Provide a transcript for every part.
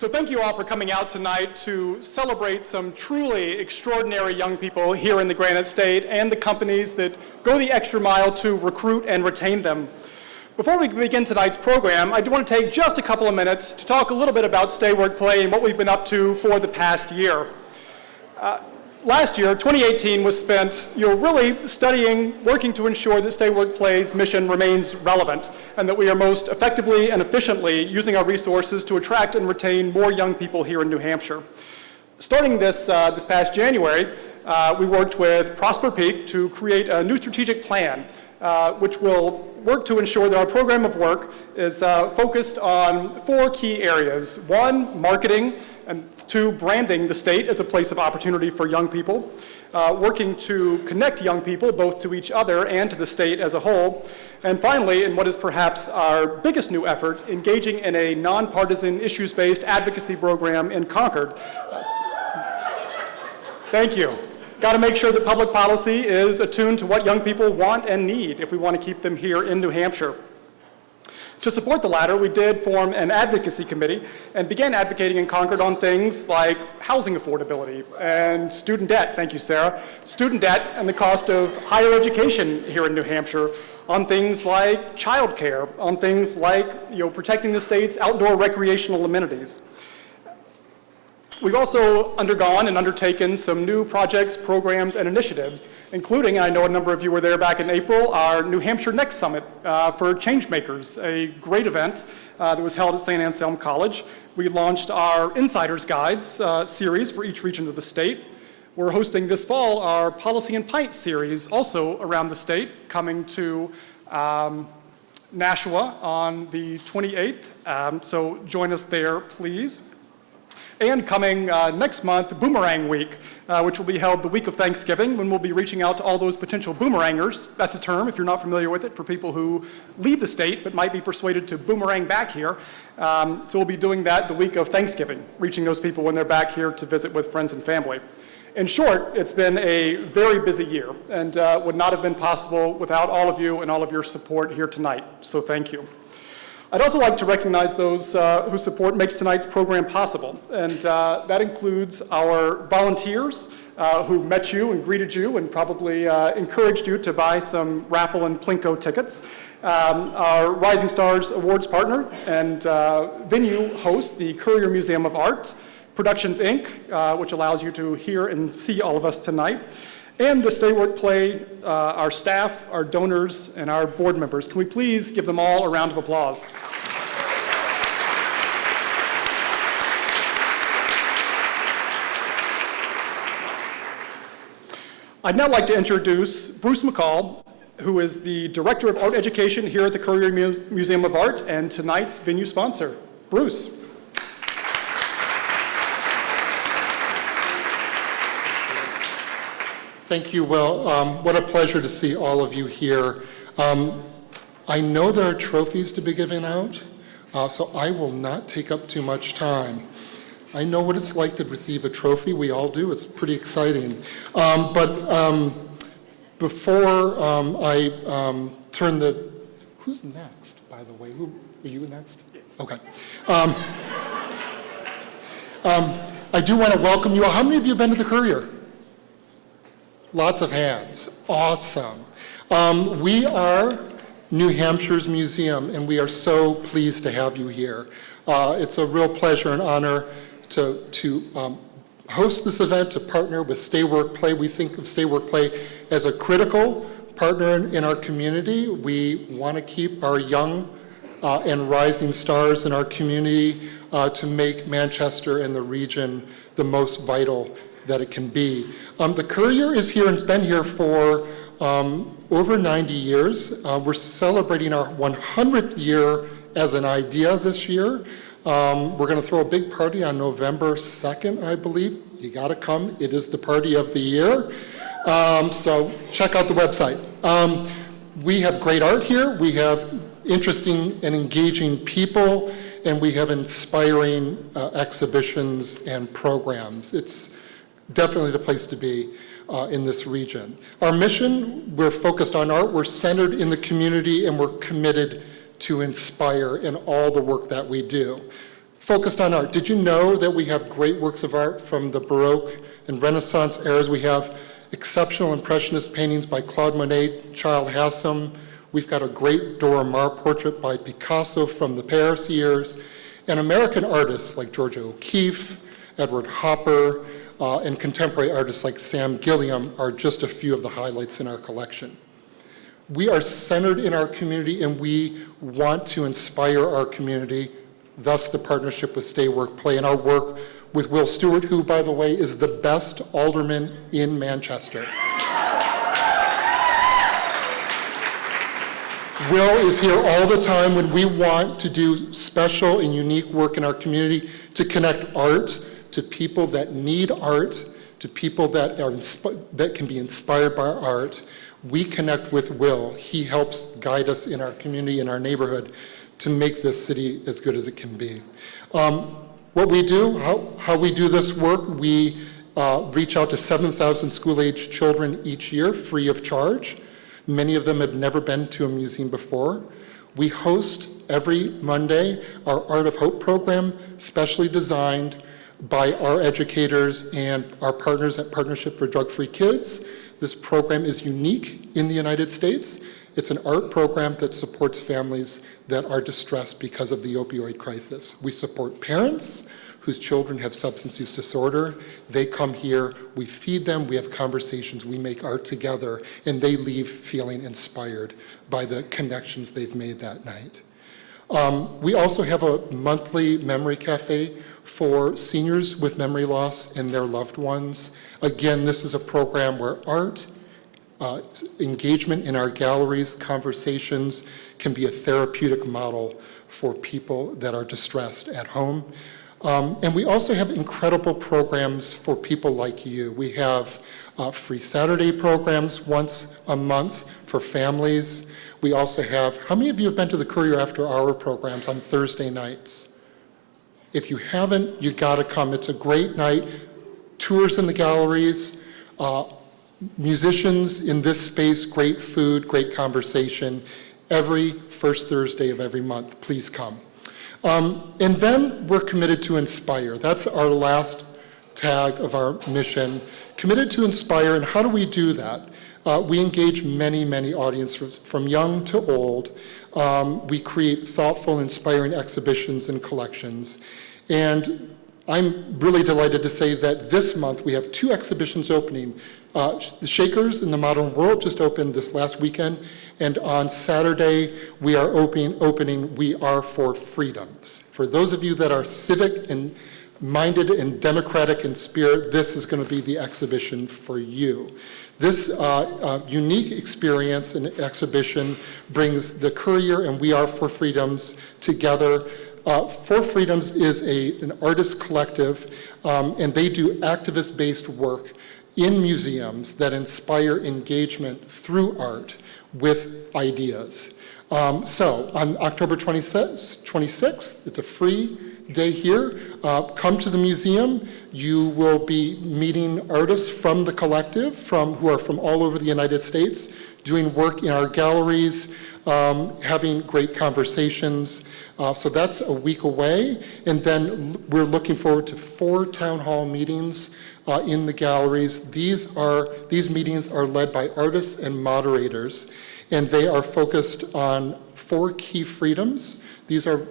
So thank you all for coming out tonight to celebrate some truly extraordinary young people here in the Granite State and the companies that go the extra mile to recruit and retain them. Before we begin tonight's program, I do want to take just a couple of minutes to talk a little bit about Stay Work Play and what we've been up to for the past year. Last year, 2018, was spent really studying, working to ensure that Stay Work Play's mission remains relevant and that we are most effectively and efficiently using our resources to attract and retain more young people here in New Hampshire. Starting this past January, we worked with Prosper Peak to create a new strategic plan, which will work to ensure that our program of work is focused on 4 key areas. 1, marketing, and 2, branding the state as a place of opportunity for young people, working to connect young people both to each other and to the state as a whole, and finally, and what is perhaps our biggest new effort, engaging in a nonpartisan issues-based advocacy program in Concord. Thank you. Got to make sure that public policy is attuned to what young people want and need if we want to keep them here in New Hampshire. To support the latter, we did form an advocacy committee and began advocating in Concord on things like housing affordability and student debt, thank you, Sarah, student debt and the cost of higher education here in New Hampshire, on things like childcare, on things like protecting the state's outdoor recreational amenities. We've also undergone and undertaken some new projects, programs, and initiatives, including, I know a number of you were there back in April, our New Hampshire Next Summit for Changemakers, a great event that was held at St. Anselm College. We launched our Insider's Guides series for each region of the state. We're hosting this fall our Policy and Pint series, also around the state, coming to Nashua on the 28th, so join us there, please. And coming next month, Boomerang Week, which will be held the week of Thanksgiving, when we'll be reaching out to all those potential boomerangers. That's a term, if you're not familiar with it, for people who leave the state but might be persuaded to boomerang back here. So we'll be doing that the week of Thanksgiving, reaching those people when they're back here to visit with friends and family. In short, it's been a very busy year and would not have been possible without all of you and all of your support here tonight, so thank you. I'd also like to recognize those whose support makes tonight's program possible, and that includes our volunteers who met you and greeted you and probably encouraged you to buy some Raffle and Plinko tickets, our Rising Stars Awards partner and venue host, the Currier Museum of Art, Productions, Inc., which allows you to hear and see all of us tonight, and the Stay Work Play, our staff, our donors, and our board members. Can we please give them all a round of applause? I'd now like to introduce Bruce McCall, who is the Director of Art Education here at the Currier Museum of Art and tonight's venue sponsor. Bruce. Thank you, Will. What a pleasure to see all of you here. I know there are trophies to be given out, so I will not take up too much time. I know what it's like to receive a trophy. We all do. It's pretty exciting. But before I turn the... Who's next, by the way? Are you next? Okay. I do want to welcome you all. How many of you have been to the Currier? Lots of hands. Awesome. We are New Hampshire's museum, and we are so pleased to have you here. It's a real pleasure and honor to host this event, to partner with Stay Work Play. We think of Stay Work Play as a critical partner in our community. We want to keep our young and rising stars in our community to make Manchester and the region the most vital that it can be. The Currier is here and has been here for over 90 years. We're celebrating our 100th year as an idea this year. We're going to throw a big party on November 2nd, I believe. You got to come. It is the party of the year. So check out the website. We have great art here. We have interesting and engaging people, and we have inspiring exhibitions and programs. It's definitely the place to be in this region. Our mission, we're focused on art, we're centered in the community, and we're committed to inspire in all the work that we do. focused on art. Did you know that we have great works of art from the Baroque and Renaissance eras? We have exceptional Impressionist paintings by Claude Monet, Charles Hassam. We've got a great Dora Maar portrait by Picasso from the Paris years. And American artists like Georgia O'Keeffe, Edward Hopper, and contemporary artists like Sam Gilliam are just a few of the highlights in our collection. We are centered in our community and we want to inspire our community, thus the partnership with Stay Work Play and our work with Will Stewart, who, by the way, is the best alderman in Manchester. Will is here all the time when we want to do special and unique work in our community to connect art to people that need art, to people that that can be inspired by art. We connect with Will. He helps guide us in our community, in our neighborhood, to make this city as good as it can be. What we do, how we do this work, we reach out to 7,000 school-age children each year, free of charge. Many of them have never been to a museum before. We host every Monday our Art of Hope program, specially designed by our educators and our partners at Partnership for Drug-Free Kids. This program is unique in the United States. It's an art program that supports families that are distressed because of the opioid crisis. We support parents whose children have substance use disorder. They come here, we feed them, we have conversations, we make art together, and they leave feeling inspired by the connections they've made that night. We also have a monthly memory cafe for seniors with memory loss and their loved ones. Again, this is a program where art, engagement in our galleries, conversations can be a therapeutic model for people that are distressed at home. And we also have incredible programs for people like you. We have free Saturday programs once a month for families. We also have, how many of you have been to the Currier After Hour programs on Thursday nights? If you haven't, you gotta come. It's a great night. Tours in the galleries, musicians in this space, great food, great conversation. Every first Thursday of every month, please come. And then we're committed to inspire. That's our last tag of our mission. Committed to inspire, and how do we do that? We engage many, many audiences from young to old. We create thoughtful, inspiring exhibitions and collections. And I'm really delighted to say that this month we have 2 exhibitions opening. The Shakers in the Modern World just opened this last weekend, and on Saturday we are opening We Are for Freedoms. For those of you that are civic and minded and democratic in spirit, this is going to be the exhibition for you. This unique experience and exhibition brings the Currier and We Are for Freedoms together. For Freedoms is an artist collective, and they do activist-based work in museums that inspire engagement through art with ideas. So on October 26th, it's a free day here. Come to the museum. You will be meeting artists from the collective, who are from all over the United States, doing work in our galleries, having great conversations. So that's a week away. And then we're looking forward to 4 town hall meetings in the galleries. These meetings are led by artists and moderators, and they are focused on 4 key freedoms. These are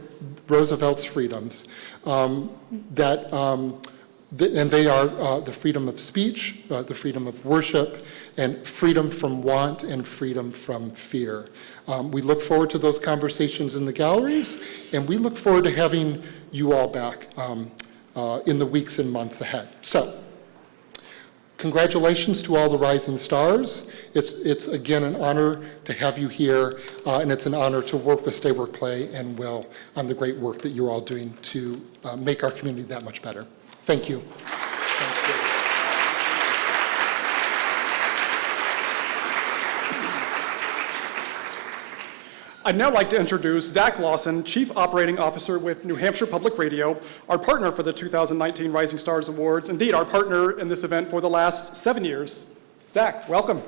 Roosevelt's freedoms, and they are the freedom of speech, the freedom of worship, and freedom from want and freedom from fear. We look forward to those conversations in the galleries, and we look forward to having you all back in the weeks and months ahead. So, congratulations to all the rising stars. It's again an honor to have you here, and it's an honor to work with Stay Work Play and Will on the great work that you're all doing to make our community that much better. Thank you. Thanks, Dave. I'd now like to introduce Zach Lawson, Chief Operating Officer with New Hampshire Public Radio, our partner for the 2019 Rising Stars Awards, indeed our partner in this event for the last 7 years. Zach, welcome.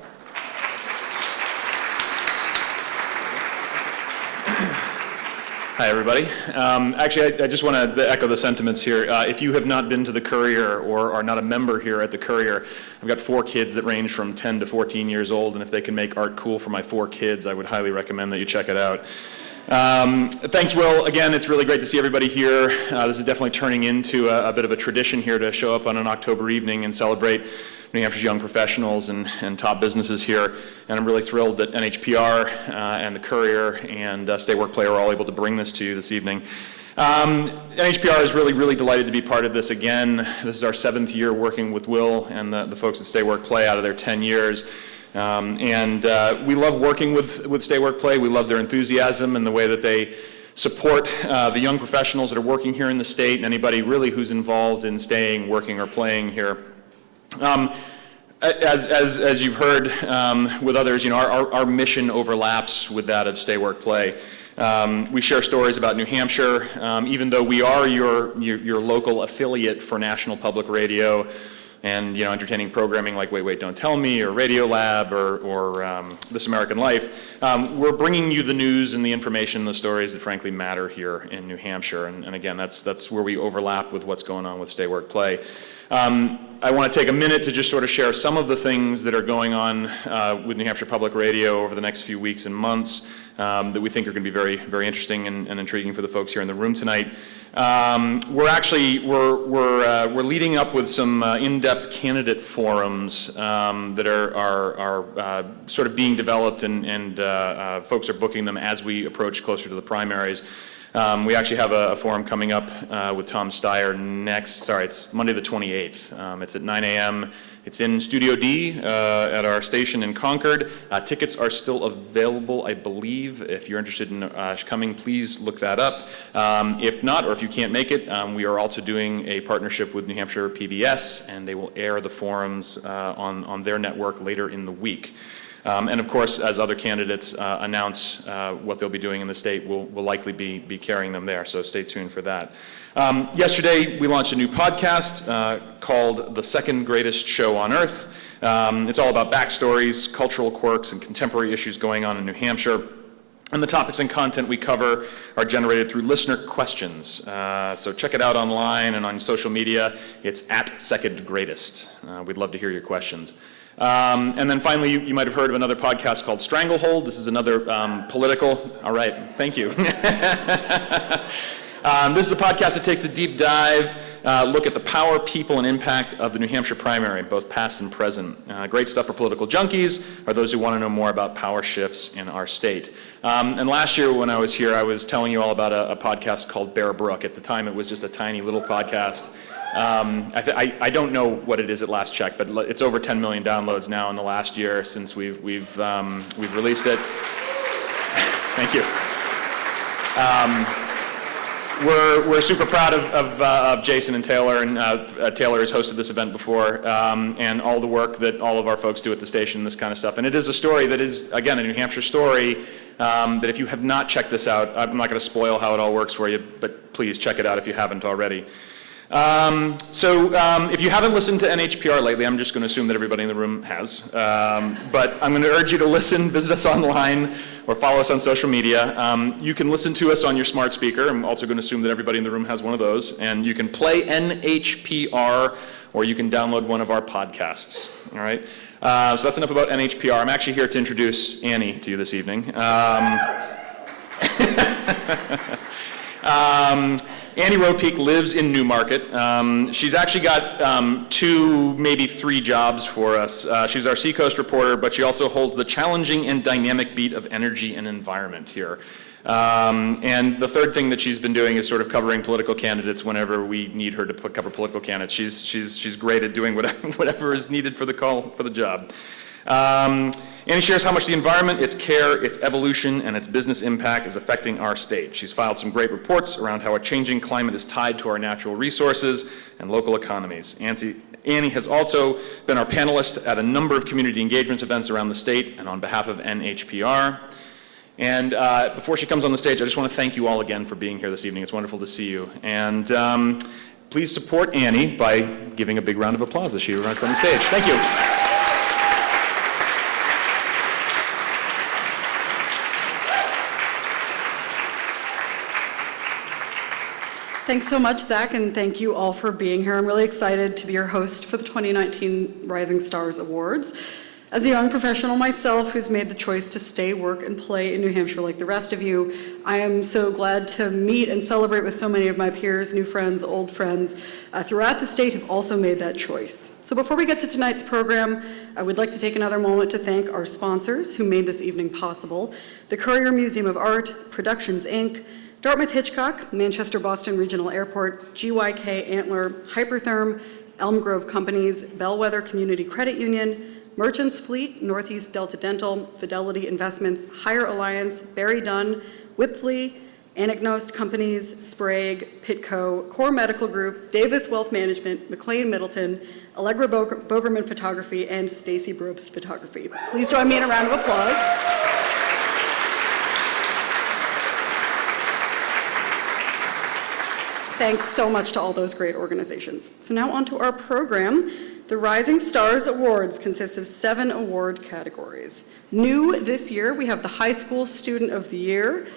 Hi, everybody. Actually, I just want to echo the sentiments here. If you have not been to the Currier or are not a member here at the Currier, I've got 4 kids that range from 10 to 14 years old, and if they can make art cool for my 4 kids, I would highly recommend that you check it out. Thanks, Will. Again, it's really great to see everybody here. This is definitely turning into a bit of a tradition here to show up on an October evening and celebrate New Hampshire's young professionals and top businesses here. And I'm really thrilled that NHPR and the Currier and Stay Work Play are all able to bring this to you this evening. NHPR is really delighted to be part of this again. This is our 7th year working with Will and the folks at Stay Work Play out of their 10 years. We love working with Stay Work Play. We love their enthusiasm and the way that they support the young professionals that are working here in the state and anybody really who's involved in staying, working, or playing here. As you've heard with others, our mission overlaps with that of Stay Work Play. We share stories about New Hampshire, even though we are your local affiliate for National Public Radio and entertaining programming like Wait, Wait, Don't Tell Me or Radio Lab or This American Life. We're bringing you the news and the information and the stories that frankly matter here in New Hampshire. And again, that's where we overlap with what's going on with Stay Work Play. I want to take a minute to just sort of share some of the things that are going on with New Hampshire Public Radio over the next few weeks and months that we think are going to be very interesting and intriguing for the folks here in the room tonight. We're leading up with some in-depth candidate forums that are sort of being developed and folks are booking them as we approach closer to the primaries. We actually have a forum coming up with Tom Steyer it's Monday the 28th. It's at 9 a.m. It's in Studio D at our station in Concord. Tickets are still available, I believe. If you're interested in coming, please look that up. If not, or if you can't make it, we are also doing a partnership with New Hampshire PBS, and they will air the forums on their network later in the week. And of course, as other candidates announce what they'll be doing in the state, we'll likely be carrying them there, so stay tuned for that. Yesterday, we launched a new podcast called The Second Greatest Show on Earth. It's all about backstories, cultural quirks, and contemporary issues going on in New Hampshire. And the topics and content we cover are generated through listener questions. So check it out online and on social media. It's at Second Greatest. We'd love to hear your questions. And then finally, you might have heard of another podcast called Stranglehold. This is another political, all right, thank you. This is a podcast that takes a deep dive look at the power, people, and impact of the New Hampshire primary, both past and present. Great stuff for political junkies or those who want to know more about power shifts in our state. And last year when I was here, I was telling you all about a podcast called Bear Brook. At the time, it was just a tiny little podcast. I don't know what it is at last check, but it's over 10 million downloads now in the last year since we've released it. Thank you. We're super proud of Jason and Taylor, and Taylor has hosted this event before, and all the work that all of our folks do at the station, this kind of stuff. And it is a story that is, again, a New Hampshire story, that if you have not checked this out, I'm not going to spoil how it all works for you, but please check it out if you haven't already. If you haven't listened to NHPR lately, I'm just going to assume that everybody in the room has. But I'm going to urge you to listen, visit us online, or follow us on social media. You can listen to us on your smart speaker. I'm also going to assume that everybody in the room has one of those. And you can play NHPR, or you can download one of our podcasts. All right? So that's enough about NHPR. I'm actually here to introduce Annie to you this evening. Annie Ropeek lives in Newmarket. She's actually got 2, maybe 3 jobs for us. She's our Seacoast reporter, but she also holds the challenging and dynamic beat of energy and environment here. And the third thing that she's been doing is sort of covering political candidates whenever we need her to cover political candidates. She's great at doing whatever is needed for the job. Annie shares how much the environment, its care, its evolution, and its business impact is affecting our state. She's filed some great reports around how a changing climate is tied to our natural resources and local economies. Annie has also been our panelist at a number of community engagement events around the state and on behalf of NHPR. And before she comes on the stage, I just want to thank you all again for being here this evening. It's wonderful to see you. And please support Annie by giving a big round of applause as she arrives on the stage. Thank you. Thanks so much, Zach, and thank you all for being here. I'm really excited to be your host for the 2019 Rising Stars Awards. As a young professional myself who's made the choice to stay, work, and play in New Hampshire like the rest of you, I am so glad to meet and celebrate with so many of my peers, new friends, old friends throughout the state who've also made that choice. So before we get to tonight's program, I would like to take another moment to thank our sponsors who made this evening possible: the Currier Museum of Art, Productions, Inc., Dartmouth Hitchcock, Manchester Boston Regional Airport, GYK Antler, Hypertherm, Elm Grove Companies, Bellwether Community Credit Union, Merchants Fleet, Northeast Delta Dental, Fidelity Investments, Hire Alliance, Barry Dunn, Whipfley, Anagnost Companies, Sprague, Pitco, Core Medical Group, Davis Wealth Management, McLean Middleton, Allegra Bogerman Photography, and Stacy Brobst Photography. Please join me in a round of applause. Thanks so much to all those great organizations. So now on to our program. The Rising Stars Awards consists of 7 award categories. New this year, we have the High School Student of the Year,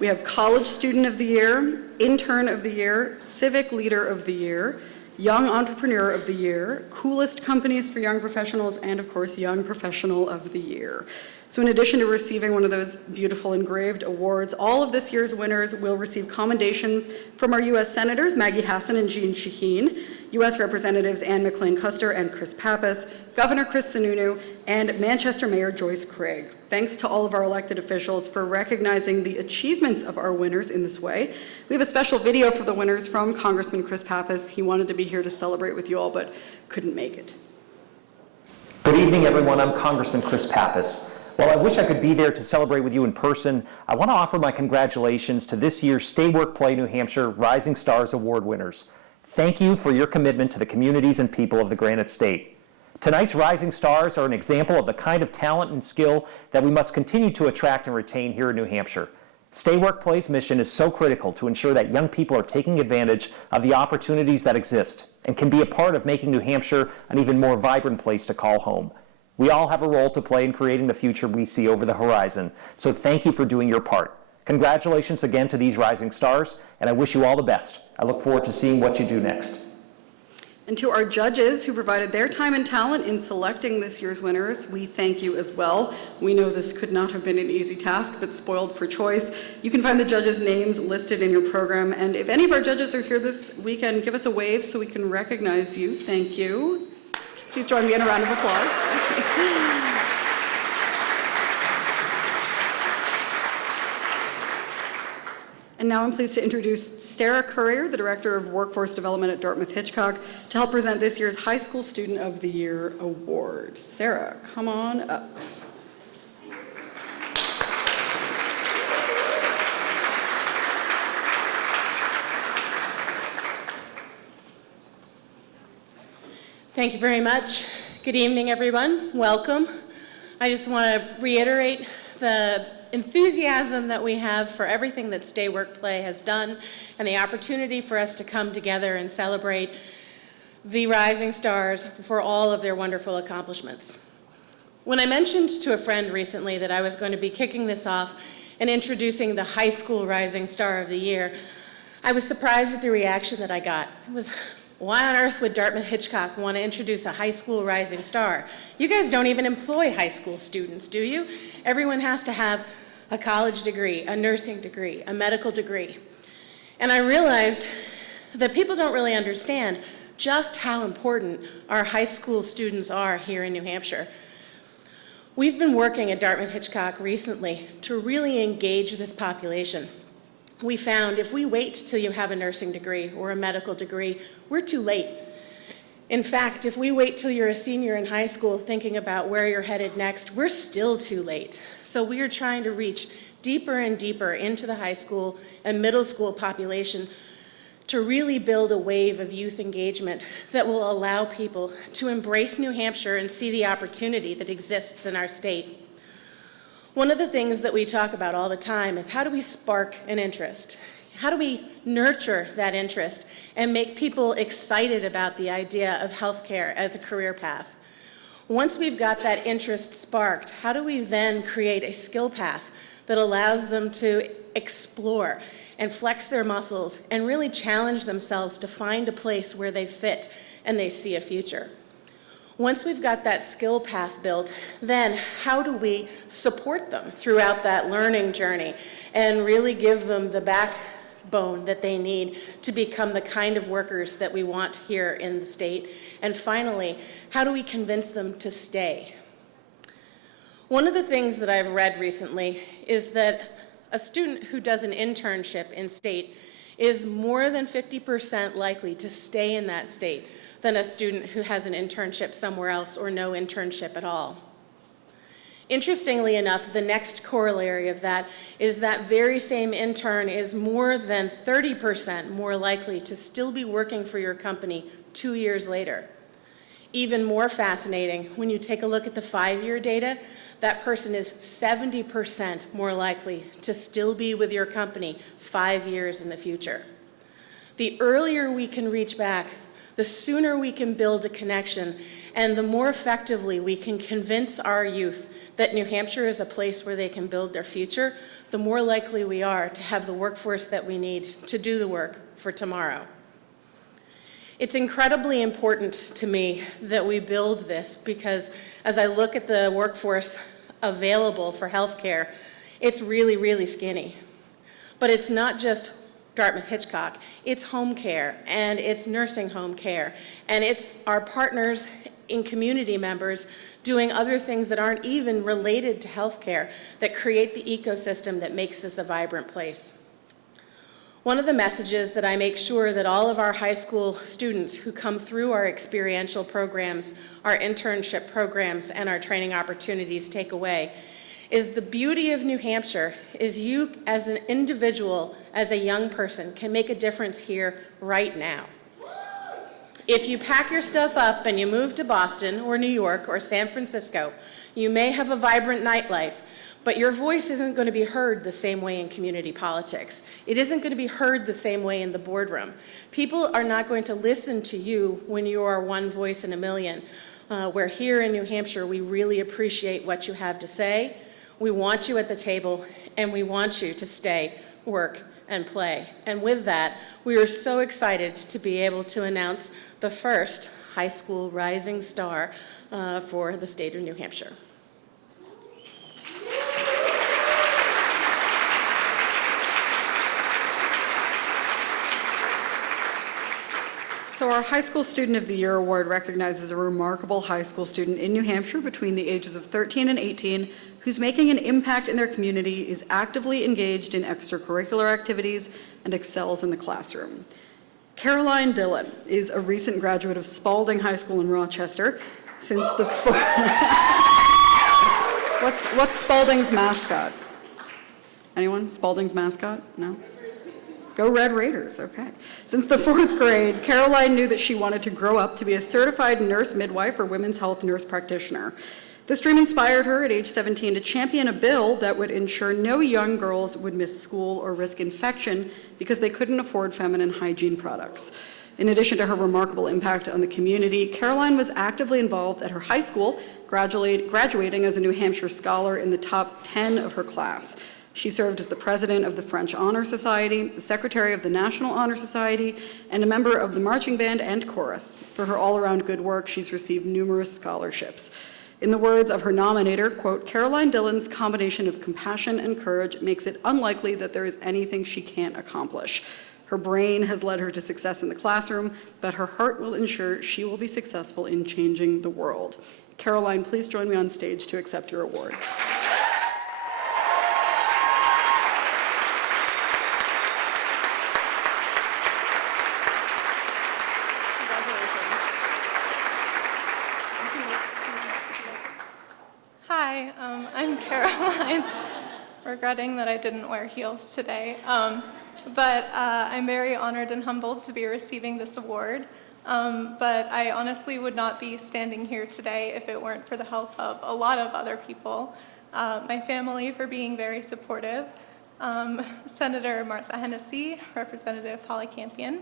we have College Student of the Year, Intern of the Year, Civic Leader of the Year, Young Entrepreneur of the Year, Coolest Companies for Young Professionals, and of course, Young Professional of the Year. So in addition to receiving one of those beautiful engraved awards, all of this year's winners will receive commendations from our U.S. Senators Maggie Hassan and Jean Shaheen, U.S. Representatives Ann McLean Custer and Chris Pappas, Governor Chris Sununu, and Manchester Mayor Joyce Craig. Thanks to all of our elected officials for recognizing the achievements of our winners in this way. We have a special video for the winners from Congressman Chris Pappas. He wanted to be here to celebrate with you all, but couldn't make it. Good evening, everyone. I'm Congressman Chris Pappas. While I wish I could be there to celebrate with you in person, I want to offer my congratulations to this year's Stay Work Play New Hampshire Rising Stars Award winners. Thank you for your commitment to the communities and people of the Granite State. Tonight's Rising Stars are an example of the kind of talent and skill that we must continue to attract and retain here in New Hampshire. Stay Work Play's mission is so critical to ensure that young people are taking advantage of the opportunities that exist and can be a part of making New Hampshire an even more vibrant place to call home. We all have a role to play in creating the future we see over the horizon, so thank you for doing your part. Congratulations again to these Rising Stars, and I wish you all the best. I look forward to seeing what you do next. And to our judges who provided their time and talent in selecting this year's winners, we thank you as well. We know this could not have been an easy task, but spoiled for choice. You can find the judges' names listed in your program, and if any of our judges are here this weekend, give us a wave so we can recognize you. Thank you. Please join me in a round of applause. And now I'm pleased to introduce Sarah Currier, the Director of Workforce Development at Dartmouth Hitchcock, to help present this year's High School Student of the Year Award. Sarah, come on up. Thank you very much. Good evening, everyone. Welcome. I just want to reiterate the enthusiasm that we have for everything that Stay Work Play has done and the opportunity for us to come together and celebrate the Rising Stars for all of their wonderful accomplishments. When I mentioned to a friend recently that I was going to be kicking this off and introducing the High School Rising Star of the Year, I was surprised at the reaction that I got. It was, why on earth would Dartmouth Hitchcock want to introduce a high school rising star? You guys don't even employ high school students, do you? Everyone has to have a college degree, a nursing degree, a medical degree. And I realized that people don't really understand just how important our high school students are here in New Hampshire. We've been working at Dartmouth Hitchcock recently to really engage this population. We found if we wait till you have a nursing degree or a medical degree, we're too late. In fact, if we wait till you're a senior in high school thinking about where you're headed next, we're still too late. So we are trying to reach deeper and deeper into the high school and middle school population to really build a wave of youth engagement that will allow people to embrace New Hampshire and see the opportunity that exists in our state. One of the things that we talk about all the time is how do we spark an interest? How do we nurture that interest and make people excited about the idea of healthcare as a career path? Once we've got that interest sparked, how do we then create a skill path that allows them to explore and flex their muscles and really challenge themselves to find a place where they fit and they see a future. Once we've got that skill path built, then how do we support them throughout that learning journey and really give them the backbone that they need to become the kind of workers that we want here in the state? And finally, how do we convince them to stay? One of the things that I've read recently is that a student who does an internship in state is more than 50% likely to stay in that state than a student who has an internship somewhere else or no internship at all. Interestingly enough, the next corollary of that is that very same intern is more than 30% more likely to still be working for your company 2 years later. Even more fascinating, when you take a look at the 5-year data, that person is 70% more likely to still be with your company 5 years in the future. The earlier we can reach back, the sooner we can build a connection, and the more effectively we can convince our youth that New Hampshire is a place where they can build their future, the more likely we are to have the workforce that we need to do the work for tomorrow. It's incredibly important to me that we build this because as I look at the workforce available for healthcare, it's really, really skinny. But it's not just Dartmouth-Hitchcock, it's home care, and it's nursing home care, and it's our partners in community members doing other things that aren't even related to healthcare that create the ecosystem that makes this a vibrant place. One of the messages that I make sure that all of our high school students who come through our experiential programs, our internship programs, and our training opportunities take away is the beauty of New Hampshire is you as an individual, as a young person, can make a difference here right now. If you pack your stuff up and you move to Boston or New York or San Francisco, you may have a vibrant nightlife, but your voice isn't going to be heard the same way in community politics. It isn't going to be heard the same way in the boardroom. People are not going to listen to you when you are one voice in a million. Where here in New Hampshire, we really appreciate what you have to say. We want you at the table, and we want you to stay, work, and play. And with that, we are so excited to be able to announce the first high school rising star for the state of New Hampshire. So our High School Student of the Year Award recognizes a remarkable high school student in New Hampshire between the ages of 13 and 18 who's making an impact in their community, is actively engaged in extracurricular activities, and excels in the classroom. Caroline Dillon is a recent graduate of Spalding High School in Rochester. Since the what's Spalding's mascot? Anyone? Spalding's mascot? No? Go Red Raiders, okay. Since the 4th grade, Caroline knew that she wanted to grow up to be a certified nurse midwife or women's health nurse practitioner. This dream inspired her at age 17 to champion a bill that would ensure no young girls would miss school or risk infection because they couldn't afford feminine hygiene products. In addition to her remarkable impact on the community, Caroline was actively involved at her high school, graduating as a New Hampshire scholar in the top 10 of her class. She served as the president of the French Honor Society, the secretary of the National Honor Society, and a member of the marching band and chorus. For her all-around good work, she's received numerous scholarships. In the words of her nominator, quote, Caroline Dillon's combination of compassion and courage makes it unlikely that there is anything she can't accomplish. Her brain has led her to success in the classroom, but her heart will ensure she will be successful in changing the world. Caroline, please join me on stage to accept your award. Hi, I'm Caroline, regretting that I didn't wear heels today, but I'm very honored and humbled to be receiving this award, but I honestly would not be standing here today if it weren't for the help of a lot of other people. My family for being very supportive, Senator Martha Hennessy, Representative Holly Campion,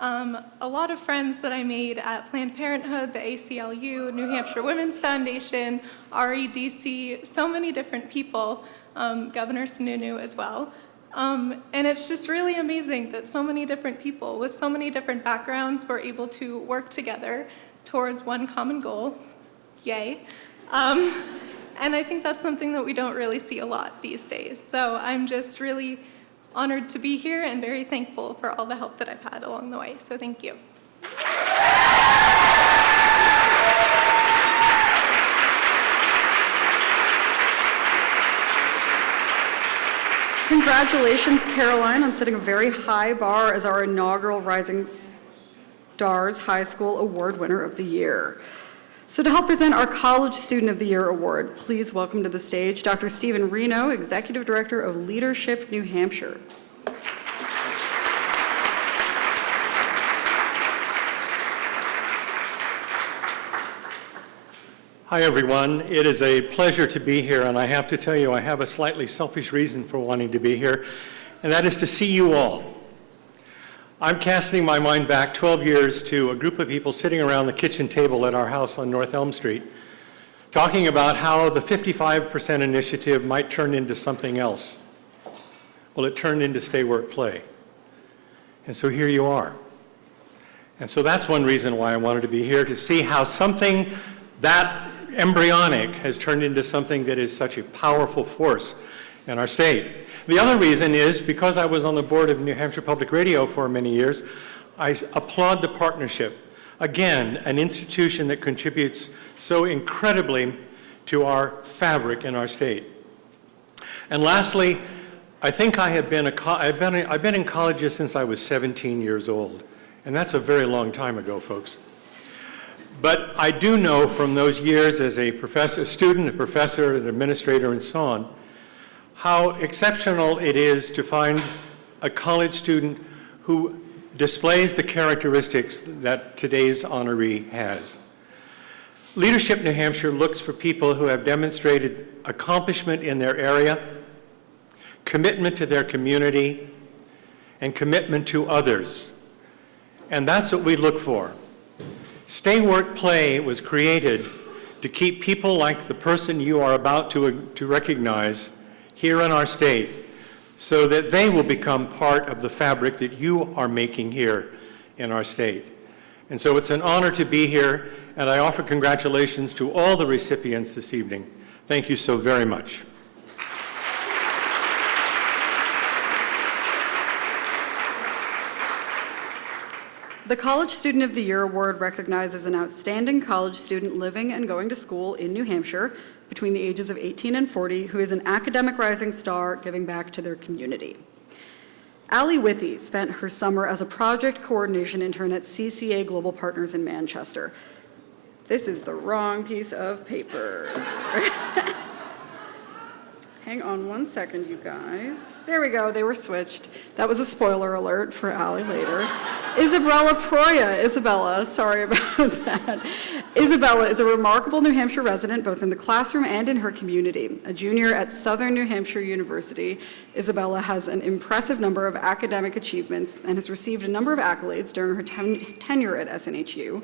a lot of friends that I made at Planned Parenthood, the ACLU, New Hampshire Women's Foundation, REDC, so many different people Governor Sununu as well. And it's just really amazing that so many different people with so many different backgrounds were able to work together towards one common goal. Yay. And I think that's something that we don't really see a lot these days. So I'm just really honored to be here and very thankful for all the help that I've had along the way. So thank you. Congratulations, Caroline, on setting a very high bar as our inaugural Rising Stars High School Award winner of the year. So to help present our College Student of the Year Award, please welcome to the stage Dr. Stephen Reno, Executive Director of Leadership New Hampshire. Hi, everyone. It is a pleasure to be here, and I have to tell you, I have a slightly selfish reason for wanting to be here, and that is to see you all. I'm casting my mind back 12 years to a group of people sitting around the kitchen table at our house on North Elm Street, talking about how the 55% initiative might turn into something else. Well, it turned into Stay, Work, Play. And so here you are. And so that's one reason why I wanted to be here, to see how something that embryonic has turned into something that is such a powerful force in our state. The other reason is because I was on the board of New Hampshire Public Radio for many years, I applaud the partnership. Again, an institution that contributes so incredibly to our fabric in our state. And lastly, I think I've been in colleges since I was 17 years old, and that's a very long time ago, folks. But I do know from those years as a student, a professor, an administrator, and so on, how exceptional it is to find a college student who displays the characteristics that today's honoree has. Leadership New Hampshire looks for people who have demonstrated accomplishment in their area, commitment to their community, and commitment to others. And that's what we look for. Stay, Work, Play was created to keep people like the person you are about to recognize here in our state, so that they will become part of the fabric that you are making here in our state. And so it's an honor to be here, and I offer congratulations to all the recipients this evening. Thank you so very much. The College Student of the Year Award recognizes an outstanding college student living and going to school in New Hampshire between the ages of 18 and 40 who is an academic rising star giving back to their community. Allie Withy spent her summer as a project coordination intern at CCA Global Partners in Manchester. This is the wrong piece of paper. Hang on one second, you guys. There we go, they were switched. That was a spoiler alert for Allie later. Isabella, sorry about that. Isabella is a remarkable New Hampshire resident, both in the classroom and in her community. A junior at Southern New Hampshire University, Isabella has an impressive number of academic achievements and has received a number of accolades during her tenure at SNHU.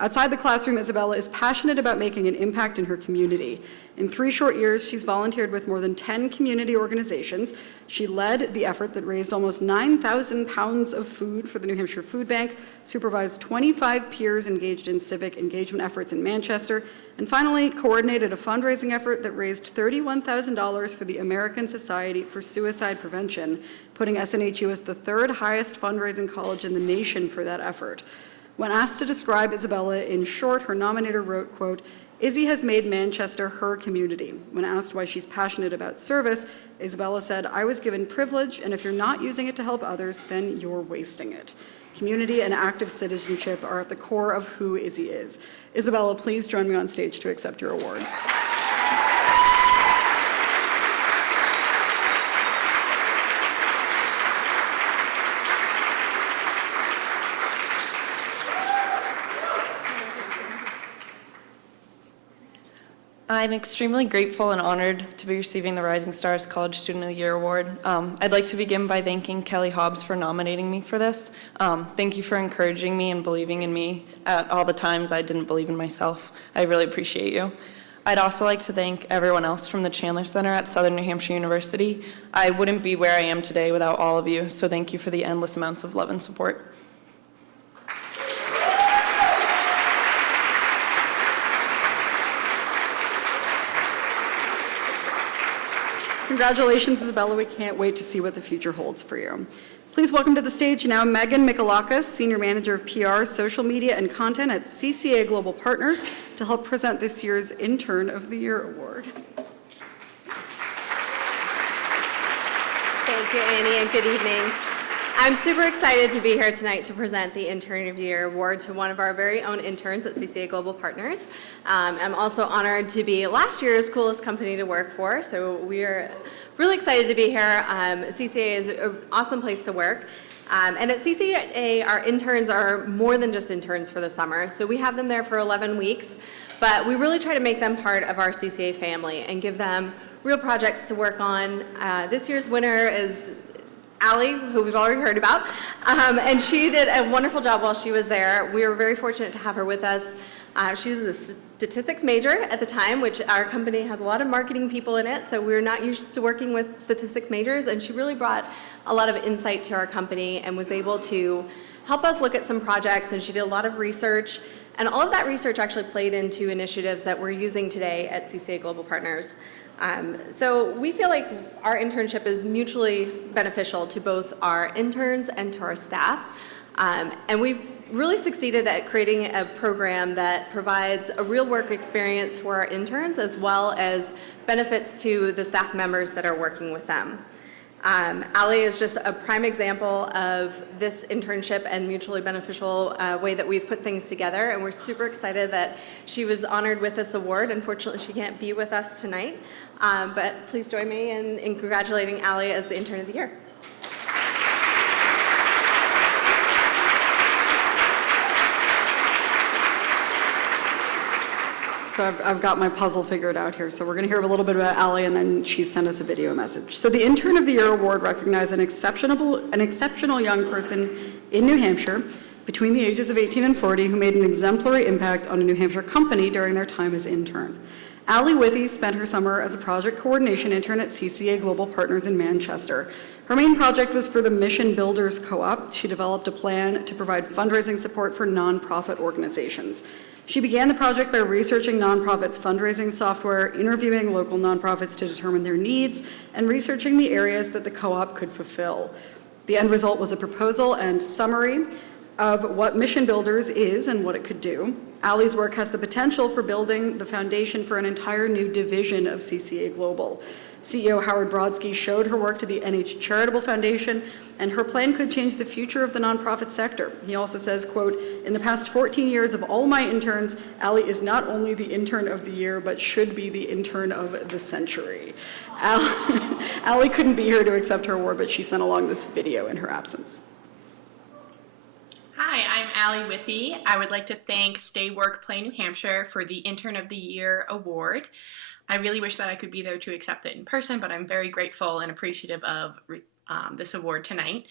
Outside the classroom, Isabella is passionate about making an impact in her community. In 3 short years, she's volunteered with more than 10 community organizations. She led the effort that raised almost 9,000 pounds of food for the New Hampshire Food Bank, supervised 25 peers engaged in civic engagement efforts in Manchester, and finally coordinated a fundraising effort that raised $31,000 for the American Society for Suicide Prevention, putting SNHU as the 3rd highest fundraising college in the nation for that effort. When asked to describe Isabella in short, her nominator wrote, quote, "Izzy has made Manchester her community." When asked why she's passionate about service, Isabella said, "I was given privilege, and if you're not using it to help others, then you're wasting it." Community and active citizenship are at the core of who Izzy is. Isabella, please join me on stage to accept your award. I'm extremely grateful and honored to be receiving the Rising Stars College Student of the Year Award. I'd like to begin by thanking Kelly Hobbs for nominating me for this. Thank you for encouraging me and believing in me at all the times I didn't believe in myself. I really appreciate you. I'd also like to thank everyone else from the Chandler Center at Southern New Hampshire University. I wouldn't be where I am today without all of you, so thank you for the endless amounts of love and support. Congratulations, Isabella. We can't wait to see what the future holds for you. Please welcome to the stage now Megan Michalakis, Senior Manager of PR, Social Media, and Content at CCA Global Partners, to help present this year's Intern of the Year Award. Thank you, Annie, and good evening. I'm super excited to be here tonight to present the Intern of the Year Award to one of our very own interns at CCA Global Partners. I'm also honored to be last year's coolest company to work for, so we are really excited to be here. CCA is an awesome place to work. And at CCA, our interns are more than just interns for the summer. So we have them there for 11 weeks, but we really try to make them part of our CCA family and give them real projects to work on. This year's winner is Allie, who we've already heard about, and she did a wonderful job while she was there. We were very fortunate to have her with us. She was a statistics major at the time, which our company has a lot of marketing people in it, so we're not used to working with statistics majors, and she really brought a lot of insight to our company and was able to help us look at some projects, and she did a lot of research, and all of that research actually played into initiatives that we're using today at CCA Global Partners. So we feel like our internship is mutually beneficial to both our interns and to our staff, and we've really succeeded at creating a program that provides a real work experience for our interns as well as benefits to the staff members that are working with them. Allie is just a prime example of this internship and mutually beneficial way that we've put things together, and we're super excited that she was honored with this award. Unfortunately, she can't be with us tonight, but please join me in congratulating Allie as the Intern of the Year. So I've got my puzzle figured out here. So we're going to hear a little bit about Allie, and then she sent us a video message. So the Intern of the Year Award recognizes an exceptional young person in New Hampshire between the ages of 18 and 40 who made an exemplary impact on a New Hampshire company during their time as intern. Allie Withy spent her summer as a project coordination intern at CCA Global Partners in Manchester. Her main project was for the Mission Builders Co-op. She developed a plan to provide fundraising support for nonprofit organizations. She began the project by researching nonprofit fundraising software, interviewing local nonprofits to determine their needs, and researching the areas that the co-op could fulfill. The end result was a proposal and summary of what Mission Builders is and what it could do. Allie's work has the potential for building the foundation for an entire new division of CCA Global. CEO Howard Brodsky showed her work to the NH Charitable Foundation, and her plan could change the future of the nonprofit sector. He also says, quote, "In the past 14 years of all my interns, Allie is not only the Intern of the Year, but should be the Intern of the Century." Allie couldn't be here to accept her award, but she sent along this video in her absence. Hi, I'm Allie Withy. I would like to thank Stay Work Play New Hampshire for the Intern of the Year award. I really wish that I could be there to accept it in person, but I'm very grateful and appreciative of this award tonight.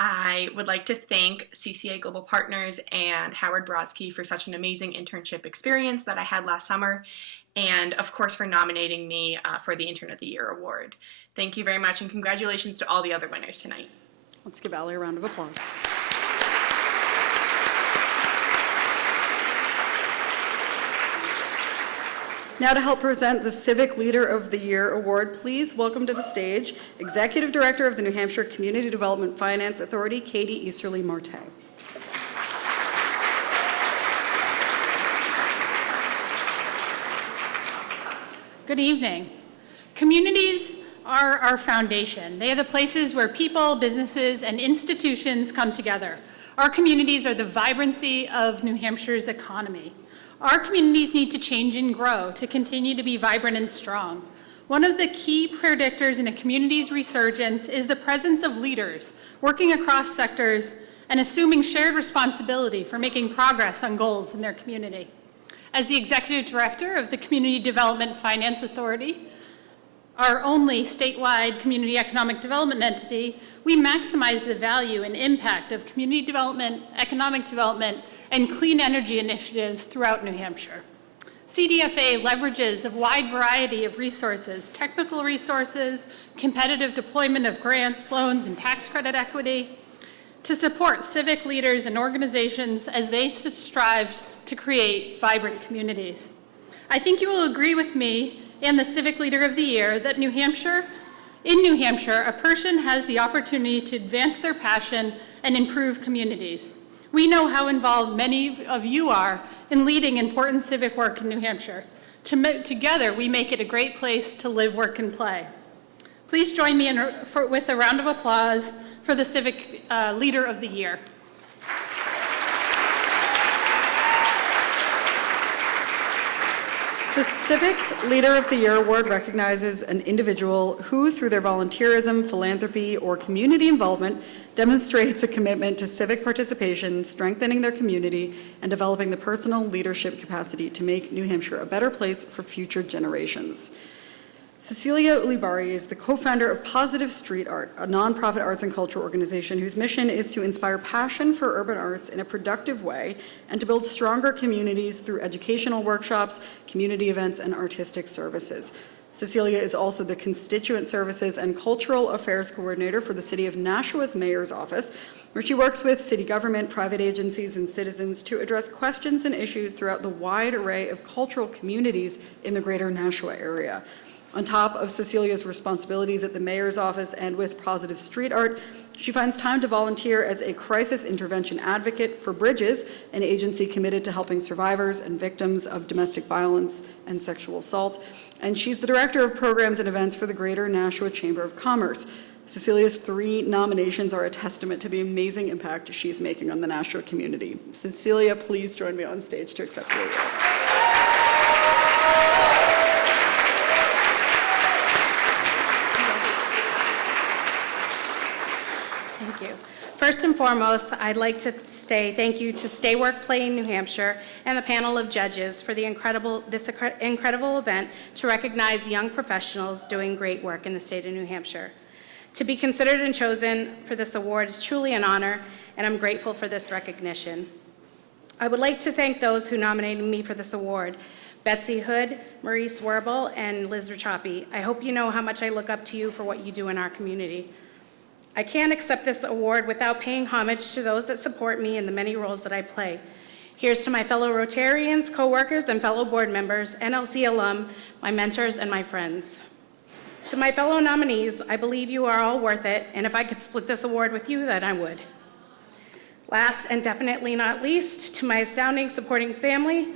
I would like to thank CCA Global Partners and Howard Brodsky for such an amazing internship experience that I had last summer, and of course for nominating me for the Intern of the Year award. Thank you very much, and congratulations to all the other winners tonight. Let's give Allie a round of applause. Now to help present the Civic Leader of the Year Award, please welcome to the stage Executive Director of the New Hampshire Community Development Finance Authority, Katie Easterly-Marte. Good evening. Communities are our foundation. They are the places where people, businesses, and institutions come together. Our communities are the vibrancy of New Hampshire's economy. Our communities need to change and grow to continue to be vibrant and strong. One of the key predictors in a community's resurgence is the presence of leaders working across sectors and assuming shared responsibility for making progress on goals in their community. As the Executive Director of the Community Development Finance Authority, our only statewide community economic development entity, we maximize the value and impact of community development, economic development, and clean energy initiatives throughout New Hampshire. CDFA leverages a wide variety of resources, technical resources, competitive deployment of grants, loans, and tax credit equity, to support civic leaders and organizations as they strive to create vibrant communities. I think you will agree with me and the Civic Leader of the Year that in New Hampshire, a person has the opportunity to advance their passion and improve communities. We know how involved many of you are in leading important civic work in New Hampshire. Together, we make it a great place to live, work, and play. Please join me with a round of applause for the Civic Leader of the Year. The Civic Leader of the Year Award recognizes an individual who, through their volunteerism, philanthropy, or community involvement, demonstrates a commitment to civic participation, strengthening their community, and developing the personal leadership capacity to make New Hampshire a better place for future generations. Cecilia Ulibari is the co-founder of Positive Street Art, a nonprofit arts and culture organization whose mission is to inspire passion for urban arts in a productive way and to build stronger communities through educational workshops, community events, and artistic services. Cecilia is also the Constituent Services and Cultural Affairs Coordinator for the City of Nashua's Mayor's Office, where she works with city government, private agencies, and citizens to address questions and issues throughout the wide array of cultural communities in the greater Nashua area. On top of Cecilia's responsibilities at the mayor's office and with Positive Street Art, she finds time to volunteer as a crisis intervention advocate for Bridges, an agency committed to helping survivors and victims of domestic violence and sexual assault. And she's the director of programs and events for the Greater Nashua Chamber of Commerce. Cecilia's 3 nominations are a testament to the amazing impact she's making on the Nashua community. Cecilia, please join me on stage to accept the award. Thank you. First and foremost, I'd like to say thank you to Stay Work Play in New Hampshire and the panel of judges for this incredible event to recognize young professionals doing great work in the state of New Hampshire. To be considered and chosen for this award is truly an honor, and I'm grateful for this recognition. I would like to thank those who nominated me for this award: Betsy Hood, Maurice Werbel, and Liz Rachapi. I hope you know how much I look up to you for what you do in our community. I can't accept this award without paying homage to those that support me in the many roles that I play. Here's to my fellow Rotarians, co-workers, and fellow board members, NLC alum, my mentors, and my friends. To my fellow nominees, I believe you are all worth it, and if I could split this award with you, then I would. Last and definitely not least, to my astounding supporting family,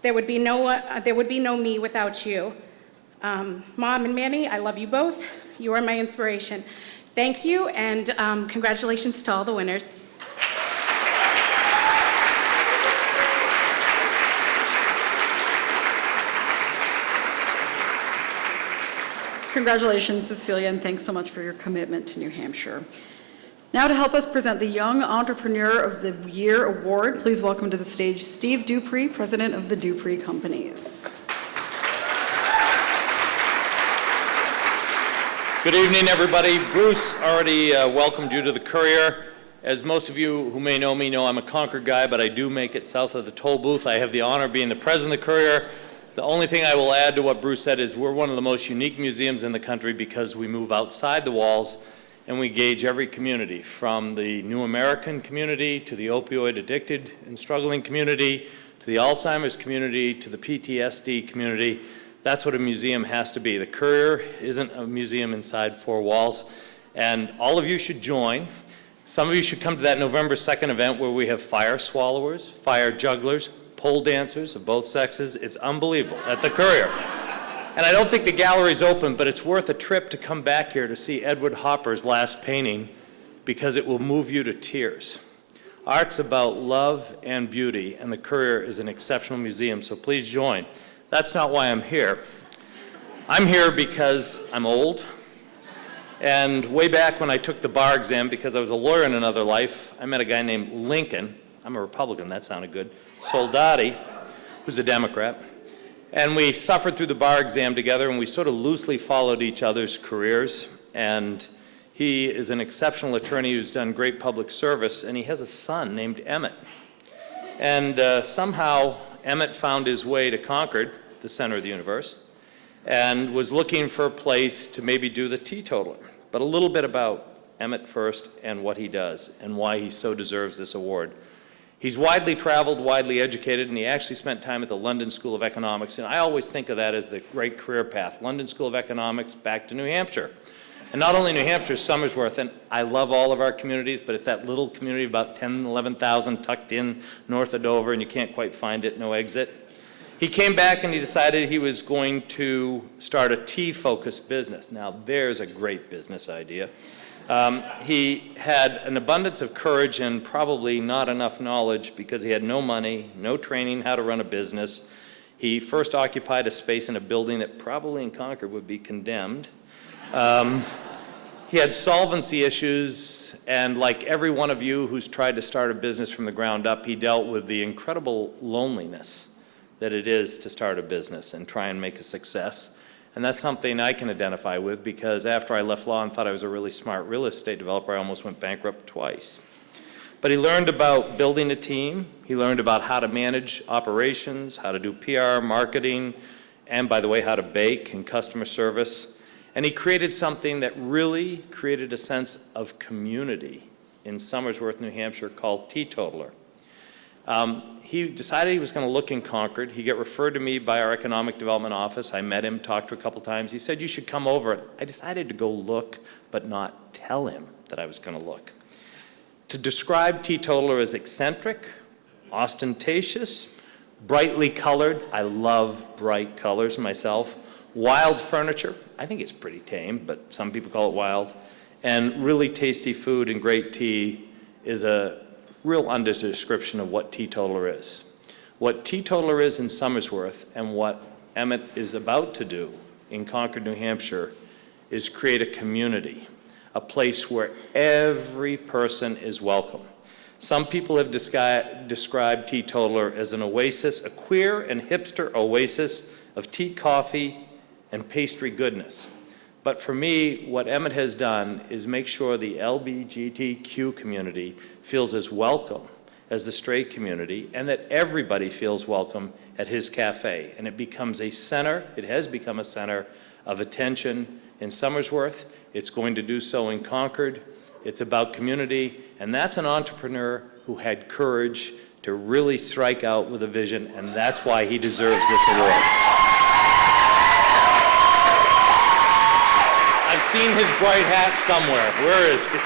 there would be no me without you. Mom and Manny, I love you both. You are my inspiration. Thank you, and congratulations to all the winners. Congratulations, Cecilia, and thanks so much for your commitment to New Hampshire. Now to help us present the Young Entrepreneur of the Year Award, please welcome to the stage Steve Dupree, president of the Dupree Companies. Good evening, everybody. Bruce already welcomed you to the Currier. As most of you who may know me know, I'm a Concord guy, but I do make it south of the toll booth. I have the honor of being the president of the Currier. The only thing I will add to what Bruce said is we're one of the most unique museums in the country because we move outside the walls and we engage every community, from the New American community to the opioid addicted and struggling community to the Alzheimer's community to the PTSD community. That's what a museum has to be. The Currier isn't a museum inside 4 walls, and all of you should join. Some of you should come to that November 2nd event where we have fire swallowers, fire jugglers, pole dancers of both sexes. It's unbelievable at the Currier. And I don't think the gallery's open, but it's worth a trip to come back here to see Edward Hopper's last painting because it will move you to tears. Art's about love and beauty, and the Currier is an exceptional museum, so please join. That's not why I'm here. I'm here because I'm old, and way back when I took the bar exam, because I was a lawyer in another life, I met a guy named Lincoln. I'm a Republican, that sounded good. Soldati, who's a Democrat. And we suffered through the bar exam together, and we sort of loosely followed each other's careers. And he is an exceptional attorney who's done great public service, and he has a son named Emmett. And somehow Emmett found his way to Concord, the center of the universe, and was looking for a place to maybe do the teetotaler. But a little bit about Emmett first and what he does and why he so deserves this award. He's widely traveled, widely educated, and he actually spent time at the London School of Economics, and I always think of that as the great career path. London School of Economics back to New Hampshire. And not only New Hampshire, Somersworth, and I love all of our communities, but it's that little community of about 10, 11,000 tucked in north of Dover, and you can't quite find it, no exit. He came back and he decided he was going to start a tea-focused business. Now, there's a great business idea. He had an abundance of courage and probably not enough knowledge because he had no money, no training how to run a business. He first occupied a space in a building that probably in Concord would be condemned. He had solvency issues, and like every one of you who's tried to start a business from the ground up, he dealt with the incredible loneliness that it is to start a business and try and make a success. And that's something I can identify with because after I left law and thought I was a really smart real estate developer, I almost went bankrupt twice. But he learned about building a team. He learned about how to manage operations, how to do PR, marketing, and by the way, how to bake and customer service. And he created something that really created a sense of community in Somersworth, New Hampshire called Teetotaler. He decided he was going to look in Concord. He got referred to me by our economic development office. I met him, talked to him a couple times. He said, you should come over. I decided to go look, but not tell him that I was going to look. To describe Teetotaler as eccentric, ostentatious, brightly colored. I love bright colors myself. Wild furniture. I think it's pretty tame, but some people call it wild. And really tasty food and great tea is a real under-description of what Teetotaler is. What Teetotaler is in Somersworth and what Emmett is about to do in Concord, New Hampshire is create a community, a place where every person is welcome. Some people have described Teetotaler as an oasis, a queer and hipster oasis of tea, coffee, and pastry goodness. But for me, what Emmett has done is make sure the LGBTQ community feels as welcome as the straight community and that everybody feels welcome at his cafe. And it becomes a center, it has become a center of attention in Somersworth. It's going to do so in Concord. It's about community, and that's an entrepreneur who had courage to really strike out with a vision, and that's why he deserves this award. I've seen his bright hat somewhere. Where is it?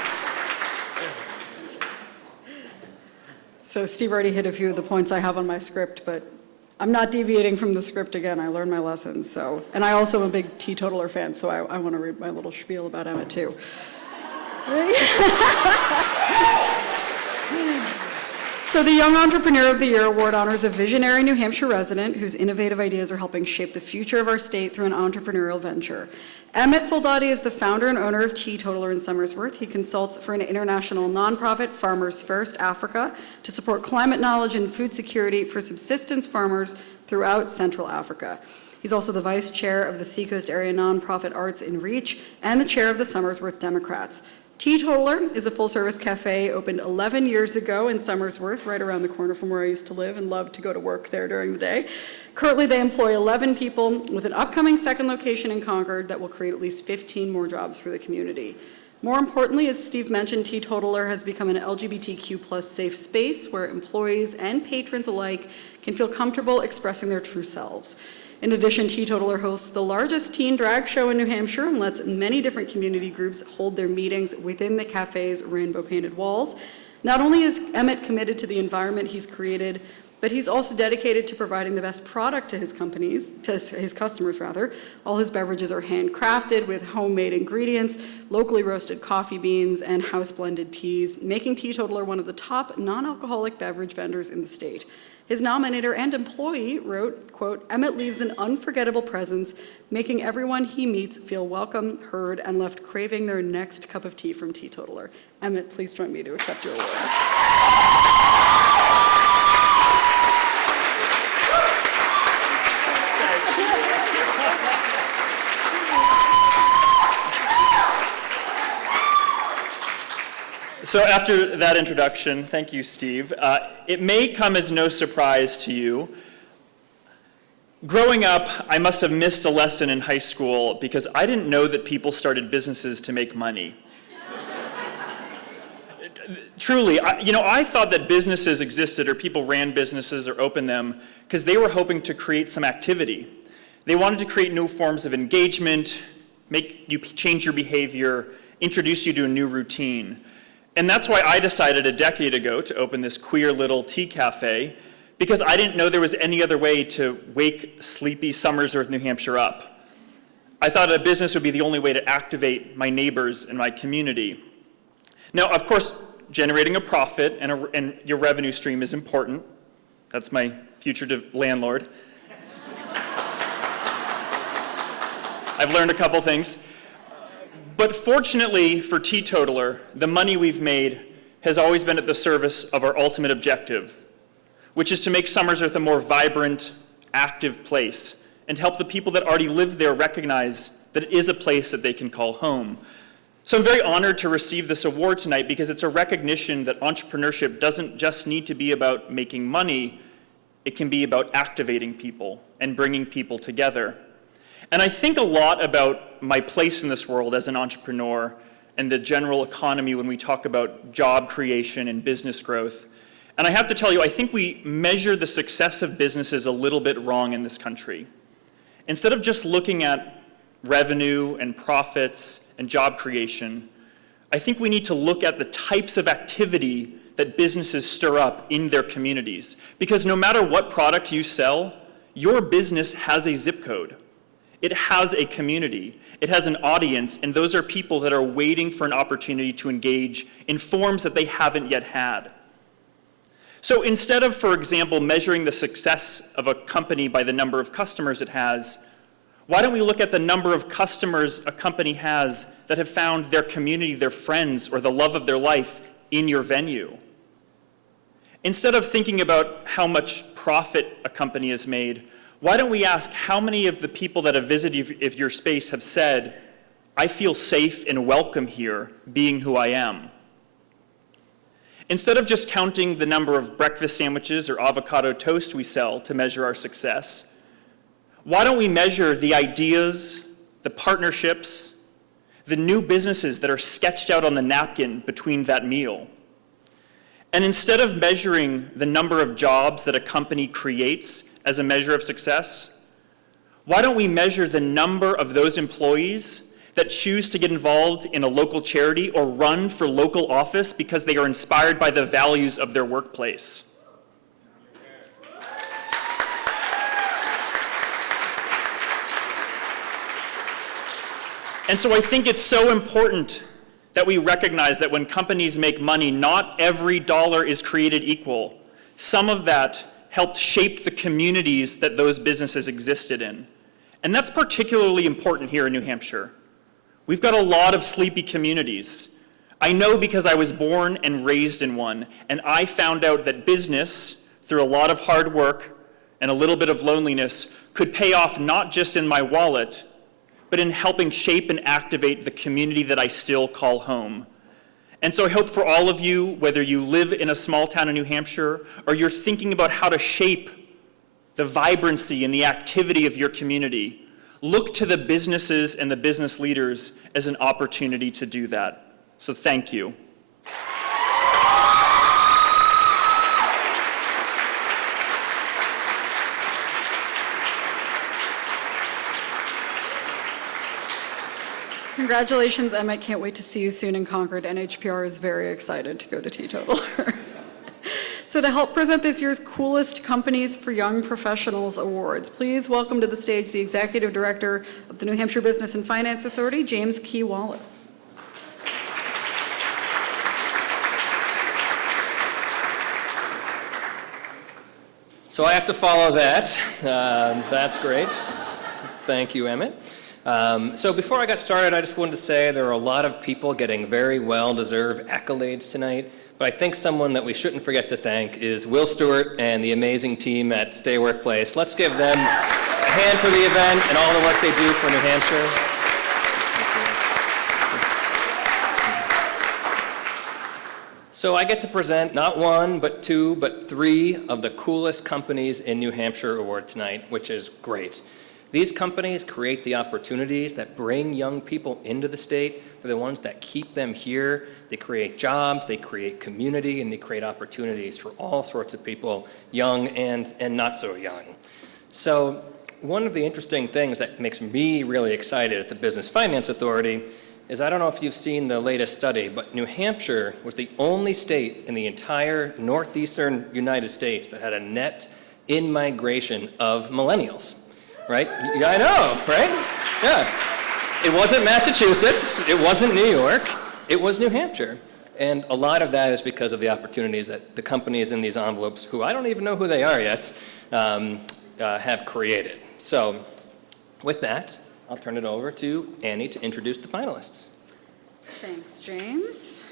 So Steve already hit a few of the points I have on my script, but I'm not deviating from the script again. I learned my lessons, so. And I also am a big Teetotaler fan, so I want to read my little spiel about Emmett, too. So the Young Entrepreneur of the Year Award honors a visionary New Hampshire resident whose innovative ideas are helping shape the future of our state through an entrepreneurial venture. Emmett Soldati is the founder and owner of Teetotaler in Somersworth. He consults for an international nonprofit, Farmers First Africa, to support climate knowledge and food security for subsistence farmers throughout Central Africa. He's also the vice chair of the Seacoast Area Nonprofit Arts in Reach and the chair of the Somersworth Democrats. Teetotaler is a full-service cafe opened 11 years ago in Somersworth, right around the corner from where I used to live and loved to go to work there during the day. Currently, they employ 11 people with an upcoming second location in Concord that will create at least 15 more jobs for the community. More importantly, as Steve mentioned, Teetotaler has become an LGBTQ+ safe space where employees and patrons alike can feel comfortable expressing their true selves. In addition, Teetotaler hosts the largest teen drag show in New Hampshire and lets many different community groups hold their meetings within the cafe's rainbow-painted walls. Not only is Emmett committed to the environment he's created, but he's also dedicated to providing the best product to his customers. All his beverages are handcrafted with homemade ingredients, locally roasted coffee beans, and house-blended teas, making Teetotaler one of the top non-alcoholic beverage vendors in the state. His nominator and employee wrote, quote, "Emmett leaves an unforgettable presence, making everyone he meets feel welcome, heard, and left craving their next cup of tea from Teetotaler." Emmett, please join me to accept your award. So after that introduction, thank you, Steve. It may come as no surprise to you, Growing up, I must have missed a lesson in high school because I didn't know that people started businesses to make money. Truly, I thought that businesses existed or people ran businesses or opened them because they were hoping to create some activity. They wanted to create new forms of engagement, make you change your behavior, introduce you to a new routine. And that's why I decided a decade ago to open this queer little tea cafe, because I didn't know there was any other way to wake sleepy Somersworth, New Hampshire up. I thought a business would be the only way to activate my neighbors and my community. Now, of course, generating a profit and your revenue stream is important. That's my future landlord. I've learned a couple things. But fortunately for Teetotaler, the money we've made has always been at the service of our ultimate objective, which is to make Somersworth a more vibrant, active place and help the people that already live there recognize that it is a place that they can call home. So I'm very honored to receive this award tonight because it's a recognition that entrepreneurship doesn't just need to be about making money, it can be about activating people and bringing people together. And I think a lot about my place in this world as an entrepreneur and the general economy when we talk about job creation and business growth. And I have to tell you, I think we measure the success of businesses a little bit wrong in this country. Instead of just looking at revenue and profits and job creation, I think we need to look at the types of activity that businesses stir up in their communities. Because no matter what product you sell, your business has a zip code. It has a community. It has an audience, and those are people that are waiting for an opportunity to engage in forms that they haven't yet had. So instead of, for example, measuring the success of a company by the number of customers it has, why don't we look at the number of customers a company has that have found their community, their friends, or the love of their life in your venue? Instead of thinking about how much profit a company has made, why don't we ask how many of the people that have visited your space have said, I feel safe and welcome here, being who I am? Instead of just counting the number of breakfast sandwiches or avocado toast we sell to measure our success, why don't we measure the ideas, the partnerships, the new businesses that are sketched out on the napkin between that meal? And instead of measuring the number of jobs that a company creates as a measure of success, why don't we measure the number of those employees that choose to get involved in a local charity or run for local office because they are inspired by the values of their workplace? And so I think it's so important that we recognize that when companies make money, not every dollar is created equal. Some of that helped shape the communities that those businesses existed in. And that's particularly important here in New Hampshire. We've got a lot of sleepy communities. I know because I was born and raised in one, and I found out that business, through a lot of hard work and a little bit of loneliness, could pay off not just in my wallet, but in helping shape and activate the community that I still call home. And so I hope for all of you, whether you live in a small town in New Hampshire or you're thinking about how to shape the vibrancy and the activity of your community, look to the businesses and the business leaders as an opportunity to do that. So thank you. Congratulations, Emmett. Can't wait to see you soon in Concord. NHPR is very excited to go to Teetotaler. So to help present this year's Coolest Companies for Young Professionals Awards, please welcome to the stage the Executive Director of the New Hampshire Business and Finance Authority, James Key Wallace. So I have to follow that. That's great. Thank you, Emmett. So before I got started, I just wanted to say there are a lot of people getting very well-deserved accolades tonight, but I think someone that we shouldn't forget to thank is Will Stewart and the amazing team at Stay Workplace. Let's give them a hand for the event and all the work they do for New Hampshire. So I get to present not one, but two, but three of the coolest companies in New Hampshire award tonight, which is great. These companies create the opportunities that bring young people into the state. They're the ones that keep them here. They create jobs, they create community, and they create opportunities for all sorts of people, young and not so young. So one of the interesting things that makes me really excited at the Business Finance Authority is, I don't know if you've seen the latest study, but New Hampshire was the only state in the entire northeastern United States that had a net in-migration of millennials, right? Yeah, I know, right? Yeah. It wasn't Massachusetts, it wasn't New York, it was New Hampshire. And a lot of that is because of the opportunities that the companies in these envelopes, who I don't even know who they are yet, have created. So with that, I'll turn it over to Annie to introduce the finalists. Thanks, James.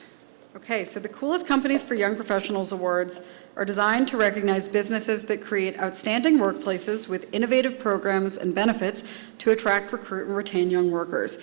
Okay, so the Coolest Companies for Young Professionals Awards are designed to recognize businesses that create outstanding workplaces with innovative programs and benefits to attract, recruit, and retain young workers.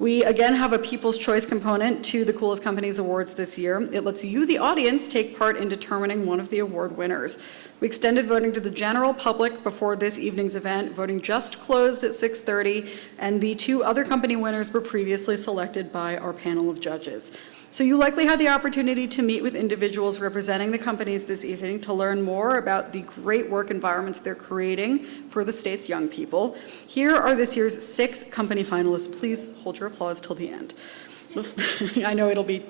We again have a People's Choice component to the Coolest Companies Awards this year. It lets you, the audience, take part in determining one of the award winners. We extended voting to the general public before this evening's event. Voting just closed at 6:30, and the two other company winners were previously selected by our panel of judges. So you likely had the opportunity to meet with individuals representing the companies this evening to learn more about the great work environments they're creating for the state's young people. Here are this year's 6 company finalists. Please hold your applause till the end. I know it'll be,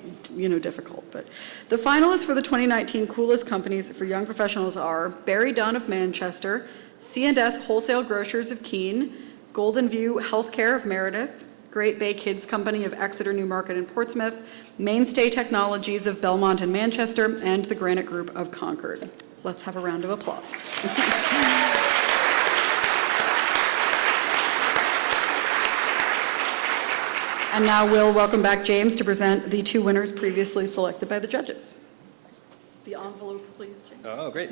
difficult, but the finalists for the 2019 Coolest Companies for Young Professionals are Barry Dunn of Manchester, C&S Wholesale Grocers of Keene, Golden View Healthcare of Meredith, Great Bay Kids Company of Exeter, Newmarket, and Portsmouth, Mainstay Technologies of Belmont and Manchester, and the Granite Group of Concord. Let's have a round of applause. And now we'll welcome back James to present the 2 winners previously selected by the judges. The envelope, please, James. Oh, great.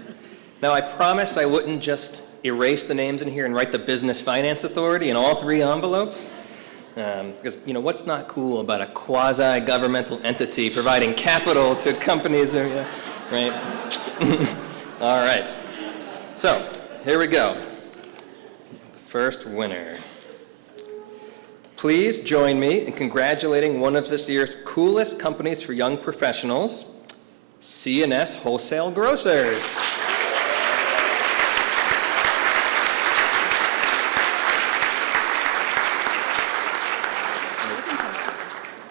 Now, I promised I wouldn't just erase the names in here and write the Business Finance Authority in all 3 envelopes. Because, what's not cool about a quasi-governmental entity providing capital to companies, right? All right. So, here we go. The first winner. Please join me in congratulating one of this year's Coolest Companies for Young Professionals, C&S Wholesale Grocers.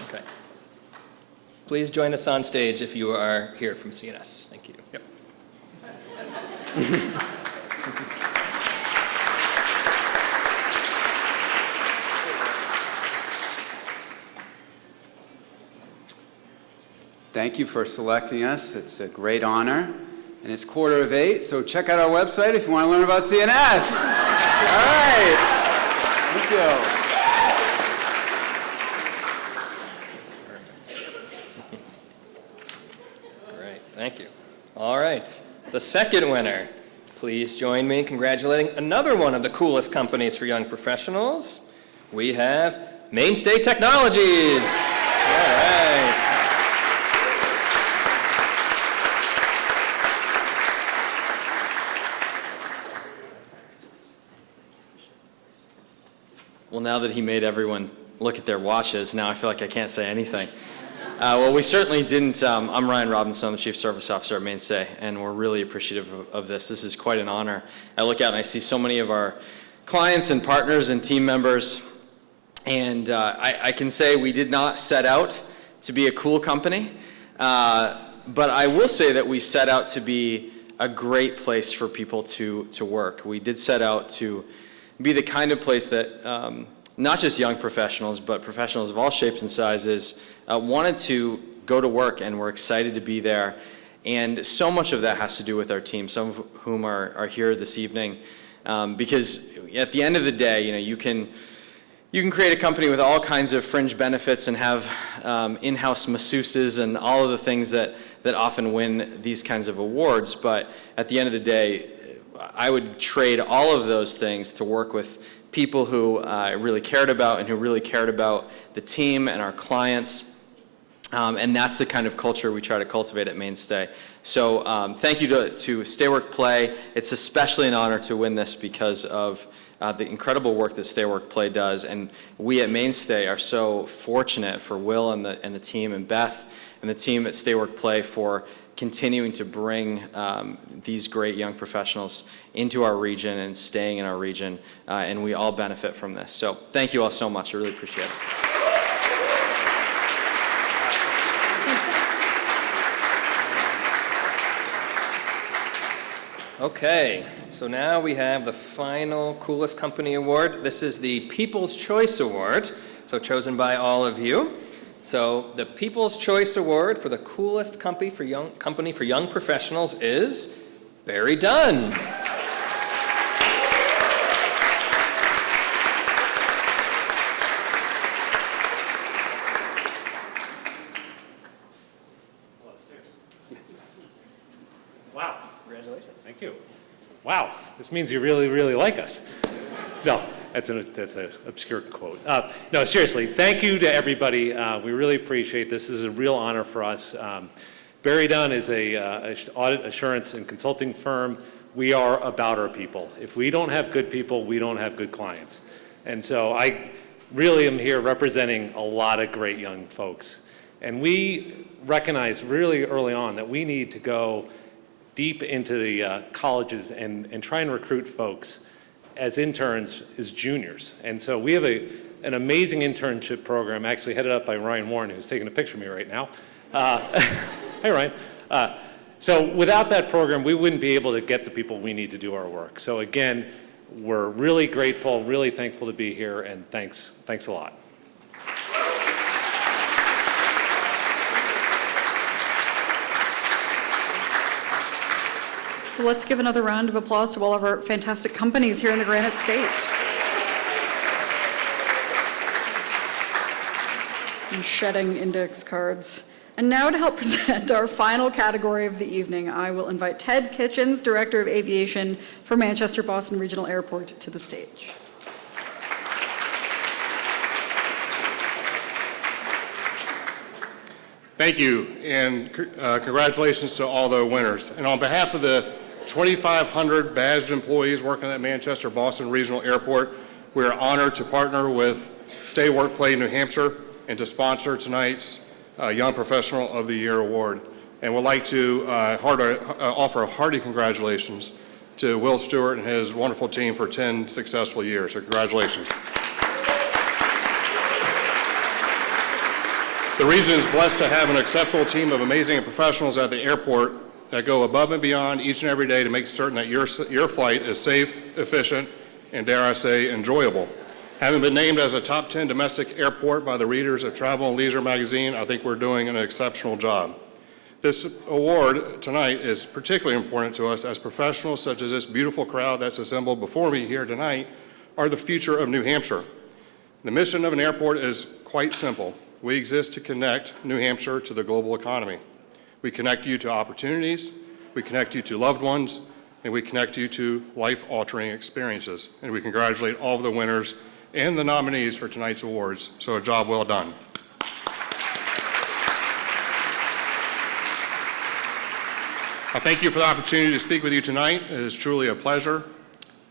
Okay. Please join us on stage if you are here from C&S. Thank you. Yep. Thank you for selecting us. It's a great honor. And it's 7:45, so check out our website if you want to learn about CNS. All right. Thank you. Great, thank you. All right, the second winner. Please join me in congratulating another one of the Coolest Companies for Young Professionals. We have Mainstay Technologies. All right. Well, now that he made everyone look at their watches, now I feel like I can't say anything. Well, we certainly didn't. I'm Ryan Robinson, I'm the Chief Service Officer at Mainstay, and we're really appreciative of this. This is quite an honor. I look out and I see so many of our clients and partners and team members, and I can say we did not set out to be a cool company, but I will say that we set out to be a great place for people to work. We did set out to be the kind of place that not just young professionals, but professionals of all shapes and sizes wanted to go to work, and we're excited to be there. And so much of that has to do with our team, some of whom are here this evening, because at the end of the day, you can create a company with all kinds of fringe benefits and have in-house masseuses and all of the things that often win these kinds of awards, but at the end of the day, I would trade all of those things to work with people who I really cared about and who really cared about the team and our clients. And that's the kind of culture we try to cultivate at Mainstay. So thank you to Stay Work Play. It's especially an honor to win this because of the incredible work that Stay Work Play does. And we at Mainstay are so fortunate for Will and the team, and Beth and the team at Stay Work Play for continuing to bring these great young professionals into our region and staying in our region. And we all benefit from this. So thank you all so much. I really appreciate it. Okay, so now we have the final Coolest Company Award. This is the People's Choice Award, so chosen by all of you. So the People's Choice Award for the Coolest Company for Young Professionals is Barry Dunn. Wow. Congratulations. Thank you. Wow, this means you really, really like us. No, that's an obscure quote. No, seriously, thank you to everybody. We really appreciate this. This is a real honor for us. Barry Dunn is a audit assurance and consulting firm. We are about our people. If we don't have good people, we don't have good clients. And so I really am here representing a lot of great young folks. And we recognized really early on that we need to go deep into the colleges and try and recruit folks as interns as juniors. And so we have an amazing internship program, actually headed up by Ryan Warren, who's taking a picture of me right now. Hey, Ryan. So without that program, we wouldn't be able to get the people we need to do our work. So again, we're really grateful, really thankful to be here, and thanks a lot. So let's give another round of applause to all of our fantastic companies here in the Granite State. I'm shedding index cards. And now to help present our final category of the evening, I will invite Ted Kitchens, Director of Aviation for Manchester Boston Regional Airport, to the stage. Thank you, and congratulations to all the winners. And on behalf of the 2,500 badged employees working at Manchester Boston Regional Airport, we are honored to partner with Stay Work Play New Hampshire and to sponsor tonight's Young Professional of the Year Award. And would like to offer a hearty congratulations to Will Stewart and his wonderful team for 10 successful years. So congratulations. The region is blessed to have an exceptional team of amazing professionals at the airport that go above and beyond each and every day to make certain that your flight is safe, efficient, and dare I say, enjoyable. Having been named as a top 10 domestic airport by the readers of Travel and Leisure magazine, I think we're doing an exceptional job. This award tonight is particularly important to us as professionals such as this beautiful crowd that's assembled before me here tonight are the future of New Hampshire. The mission of an airport is quite simple. We exist to connect New Hampshire to the global economy. We connect you to opportunities, we connect you to loved ones, and we connect you to life-altering experiences. And we congratulate all of the winners and the nominees for tonight's awards. So a job well done. I thank you for the opportunity to speak with you tonight. It is truly a pleasure,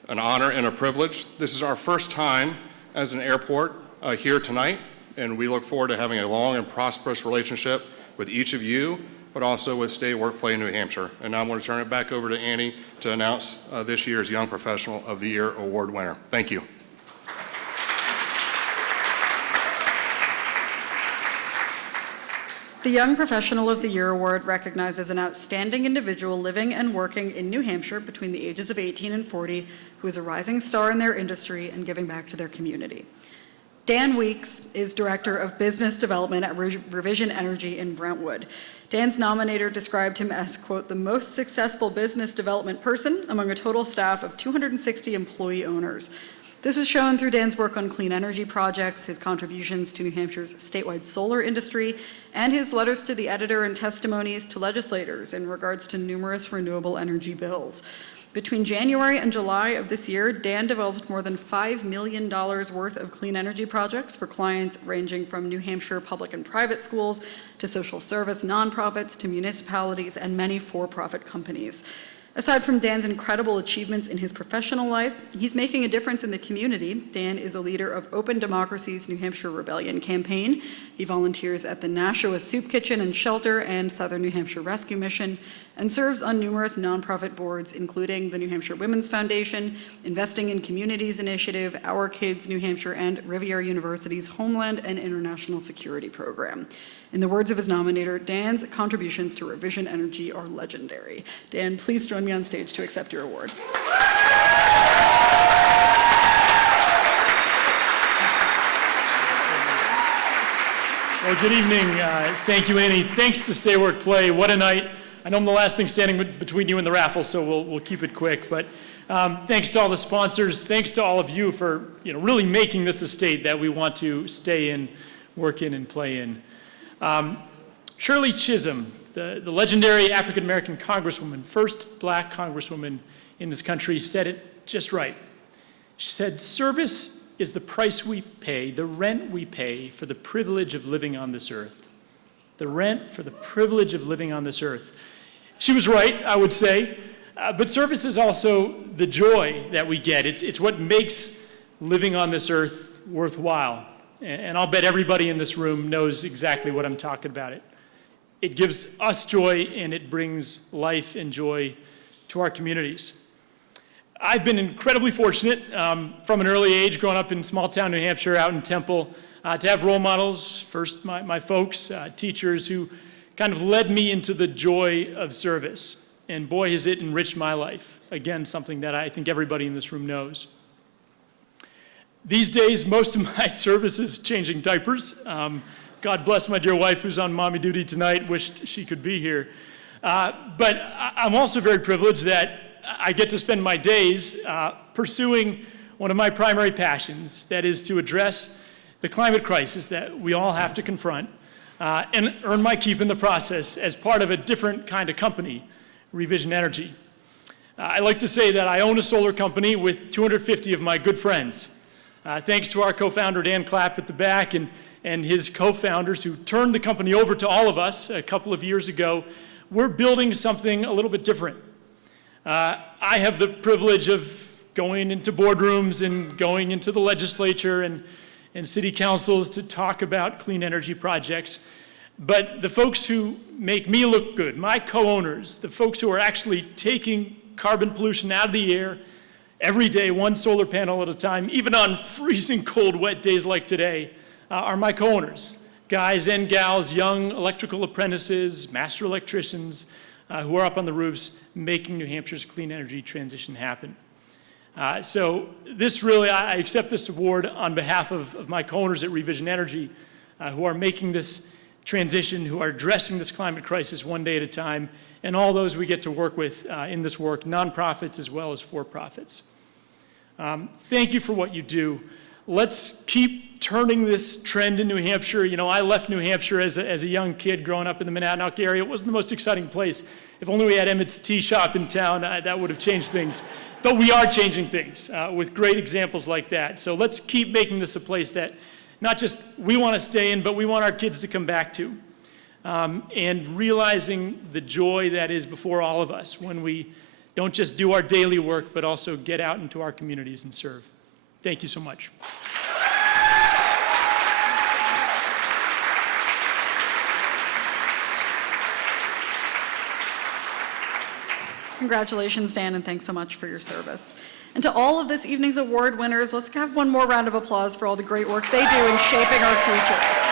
an honor, and a privilege. This is our first time as an airport here tonight, and we look forward to having a long and prosperous relationship with each of you, but also with Stay Work Play New Hampshire. And now I'm going to turn it back over to Annie to announce this year's Young Professional of the Year Award winner. Thank you. The Young Professional of the Year Award recognizes an outstanding individual living and working in New Hampshire between the ages of 18 and 40 who is a rising star in their industry and giving back to their community. Dan Weeks is Director of Business Development at Revision Energy in Brentwood. Dan's nominator described him as, quote, the most successful business development person among a total staff of 260 employee owners. This is shown through Dan's work on clean energy projects, his contributions to New Hampshire's statewide solar industry, and his letters to the editor and testimonies to legislators in regards to numerous renewable energy bills. Between January and July of this year, Dan developed more than $5 million worth of clean energy projects for clients ranging from New Hampshire public and private schools to social service nonprofits to municipalities and many for-profit companies. Aside from Dan's incredible achievements in his professional life, he's making a difference in the community. Dan is a leader of Open Democracy's New Hampshire Rebellion campaign. He volunteers at the Nashua Soup Kitchen and Shelter and Southern New Hampshire Rescue Mission, and serves on numerous nonprofit boards, including the New Hampshire Women's Foundation, Investing in Communities Initiative, Our Kids New Hampshire, and Riviera University's Homeland and International Security Program. In the words of his nominator, Dan's contributions to Revision Energy are legendary. Dan, please join me on stage to accept your award. Well, good evening. Thank you, Annie. Thanks to Stay Work Play. What a night. I know I'm the last thing standing between you and the raffle, so we'll keep it quick. But thanks to all the sponsors. Thanks to all of you for really making this a state that we want to stay in, work in, and play in. Shirley Chisholm, the legendary African-American congresswoman, first black congresswoman in this country, said it just right. She said, "Service is the price we pay, the rent we pay for the privilege of living on this earth." The rent for the privilege of living on this earth. She was right, I would say, but service is also the joy that we get. It's what makes living on this earth worthwhile. And I'll bet everybody in this room knows exactly what I'm talking about. It gives us joy, and it brings life and joy to our communities. I've been incredibly fortunate from an early age, growing up in small town New Hampshire, out in Temple, to have role models, first my folks, teachers who kind of led me into the joy of service. And boy, has it enriched my life. Again, something that I think everybody in this room knows. These days, most of my service is changing diapers. God bless my dear wife who's on mommy duty tonight, wished she could be here. But I'm also very privileged that I get to spend my days pursuing one of my primary passions, that is to address the climate crisis that we all have to confront and earn my keep in the process as part of a different kind of company, Revision Energy. I like to say that I own a solar company with 250 of my good friends. Thanks to our co-founder, Dan Clapp at the back, and his co-founders who turned the company over to all of us a couple of years ago, we're building something a little bit different. I have the privilege of going into boardrooms and going into the legislature and city councils to talk about clean energy projects. But the folks who make me look good, my co-owners, the folks who are actually taking carbon pollution out of the air every day, one solar panel at a time, even on freezing cold, wet days like today, are my co-owners, guys and gals, young electrical apprentices, master electricians, who are up on the roofs making New Hampshire's clean energy transition happen. So this really, I accept this award on behalf of my co-owners at Revision Energy, who are making this transition, who are addressing this climate crisis one day at a time, and all those we get to work with in this work, nonprofits as well as for-profits. Thank you for what you do. Let's keep turning this trend in New Hampshire. I left New Hampshire as a young kid growing up in the Monadnock area. It wasn't the most exciting place. If only we had Emmett's Tea Shop in town, that would have changed things. But we are changing things with great examples like that. So let's keep making this a place that not just we want to stay in, but we want our kids to come back to. And realizing the joy that is before all of us when we don't just do our daily work, but also get out into our communities and serve. Thank you so much. Congratulations, Dan, and thanks so much for your service. And to all of this evening's award winners, let's have one more round of applause for all the great work they do in shaping our future.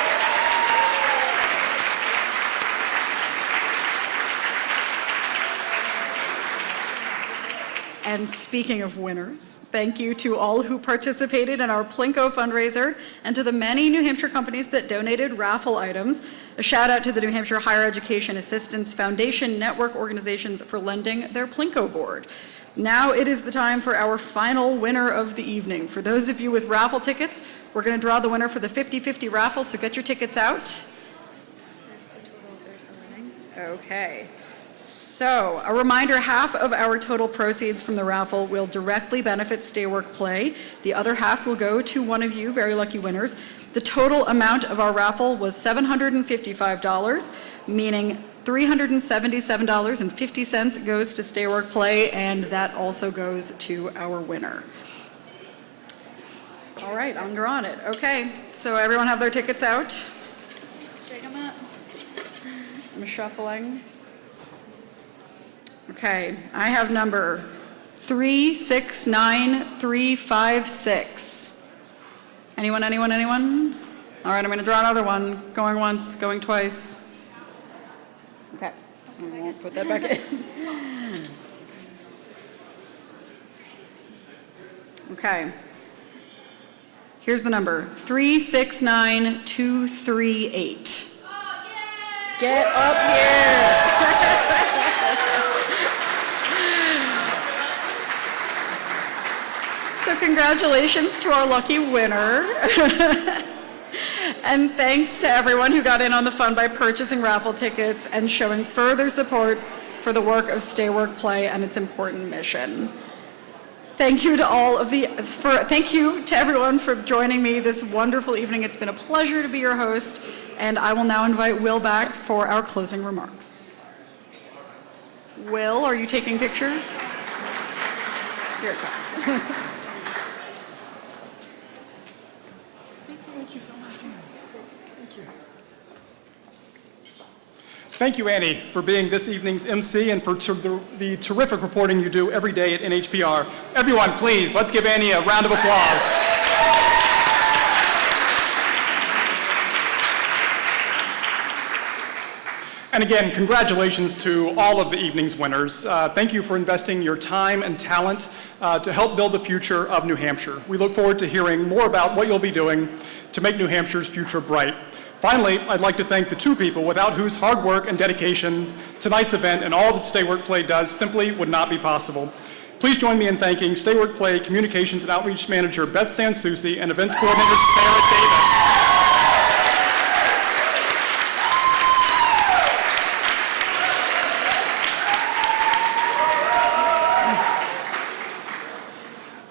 And speaking of winners, thank you to all who participated in our Plinko fundraiser and to the many New Hampshire companies that donated raffle items. A shout out to the New Hampshire Higher Education Assistance Foundation network organizations for lending their Plinko board. Now it is the time for our final winner of the evening. For those of you with raffle tickets, we're going to draw the winner for the 50-50 raffle, so get your tickets out. Okay. So, a reminder, half of our total proceeds from the raffle will directly benefit Stay Work Play. The other half will go to one of you, very lucky winners. The total amount of our raffle was $755, meaning $377.50 goes to Stay Work Play, and that also goes to our winner. All right, I'm on it. Okay, so everyone have their tickets out? Shake them up. I'm shuffling. Okay, I have number 369356. Anyone? All right, I'm going to draw another one. Going once, going twice. Okay, I won't put that back in. Okay. Here's the number, 369238. Get up here. So congratulations to our lucky winner. And thanks to everyone who got in on the fun by purchasing raffle tickets and showing further support for the work of Stay Work Play and its important mission. Thank you to thank you to everyone for joining me this wonderful evening. It's been a pleasure to be your host, and I will now invite Will back for our closing remarks. Will, are you taking pictures? Here it comes. Thank you so much. Thank you. Thank you, Annie, for being this evening's MC and for the terrific reporting you do every day at NHPR. Everyone, please, let's give Annie a round of applause. And again, congratulations to all of the evening's winners. Thank you for investing your time and talent to help build the future of New Hampshire. We look forward to hearing more about what you'll be doing to make New Hampshire's future bright. Finally, I'd like to thank the two people without whose hard work and dedication tonight's event and all that Stay Work Play does simply would not be possible. Please join me in thanking Stay Work Play Communications and Outreach Manager Beth Sansucci and Events Coordinator Sarah Davis.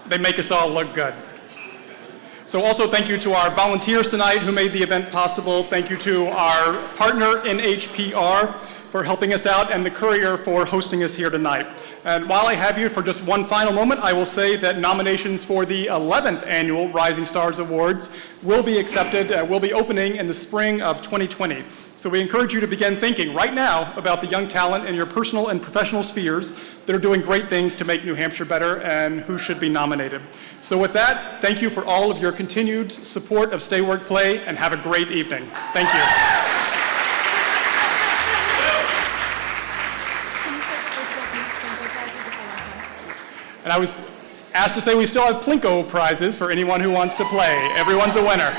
They make us all look good. So also thank you to our volunteers tonight who made the event possible. Thank you to our partner NHPR for helping us out and the Currier for hosting us here tonight. And while I have you for just one final moment, I will say that nominations for the 11th annual Rising Stars Awards will be accepted, will be opening in the spring of 2020. So we encourage you to begin thinking right now about the young talent in your personal and professional spheres that are doing great things to make New Hampshire better and who should be nominated. So with that, thank you for all of your continued support of Stay Work Play and have a great evening. Thank you. And I was asked to say we still have Plinko prizes for anyone who wants to play. Everyone's a winner.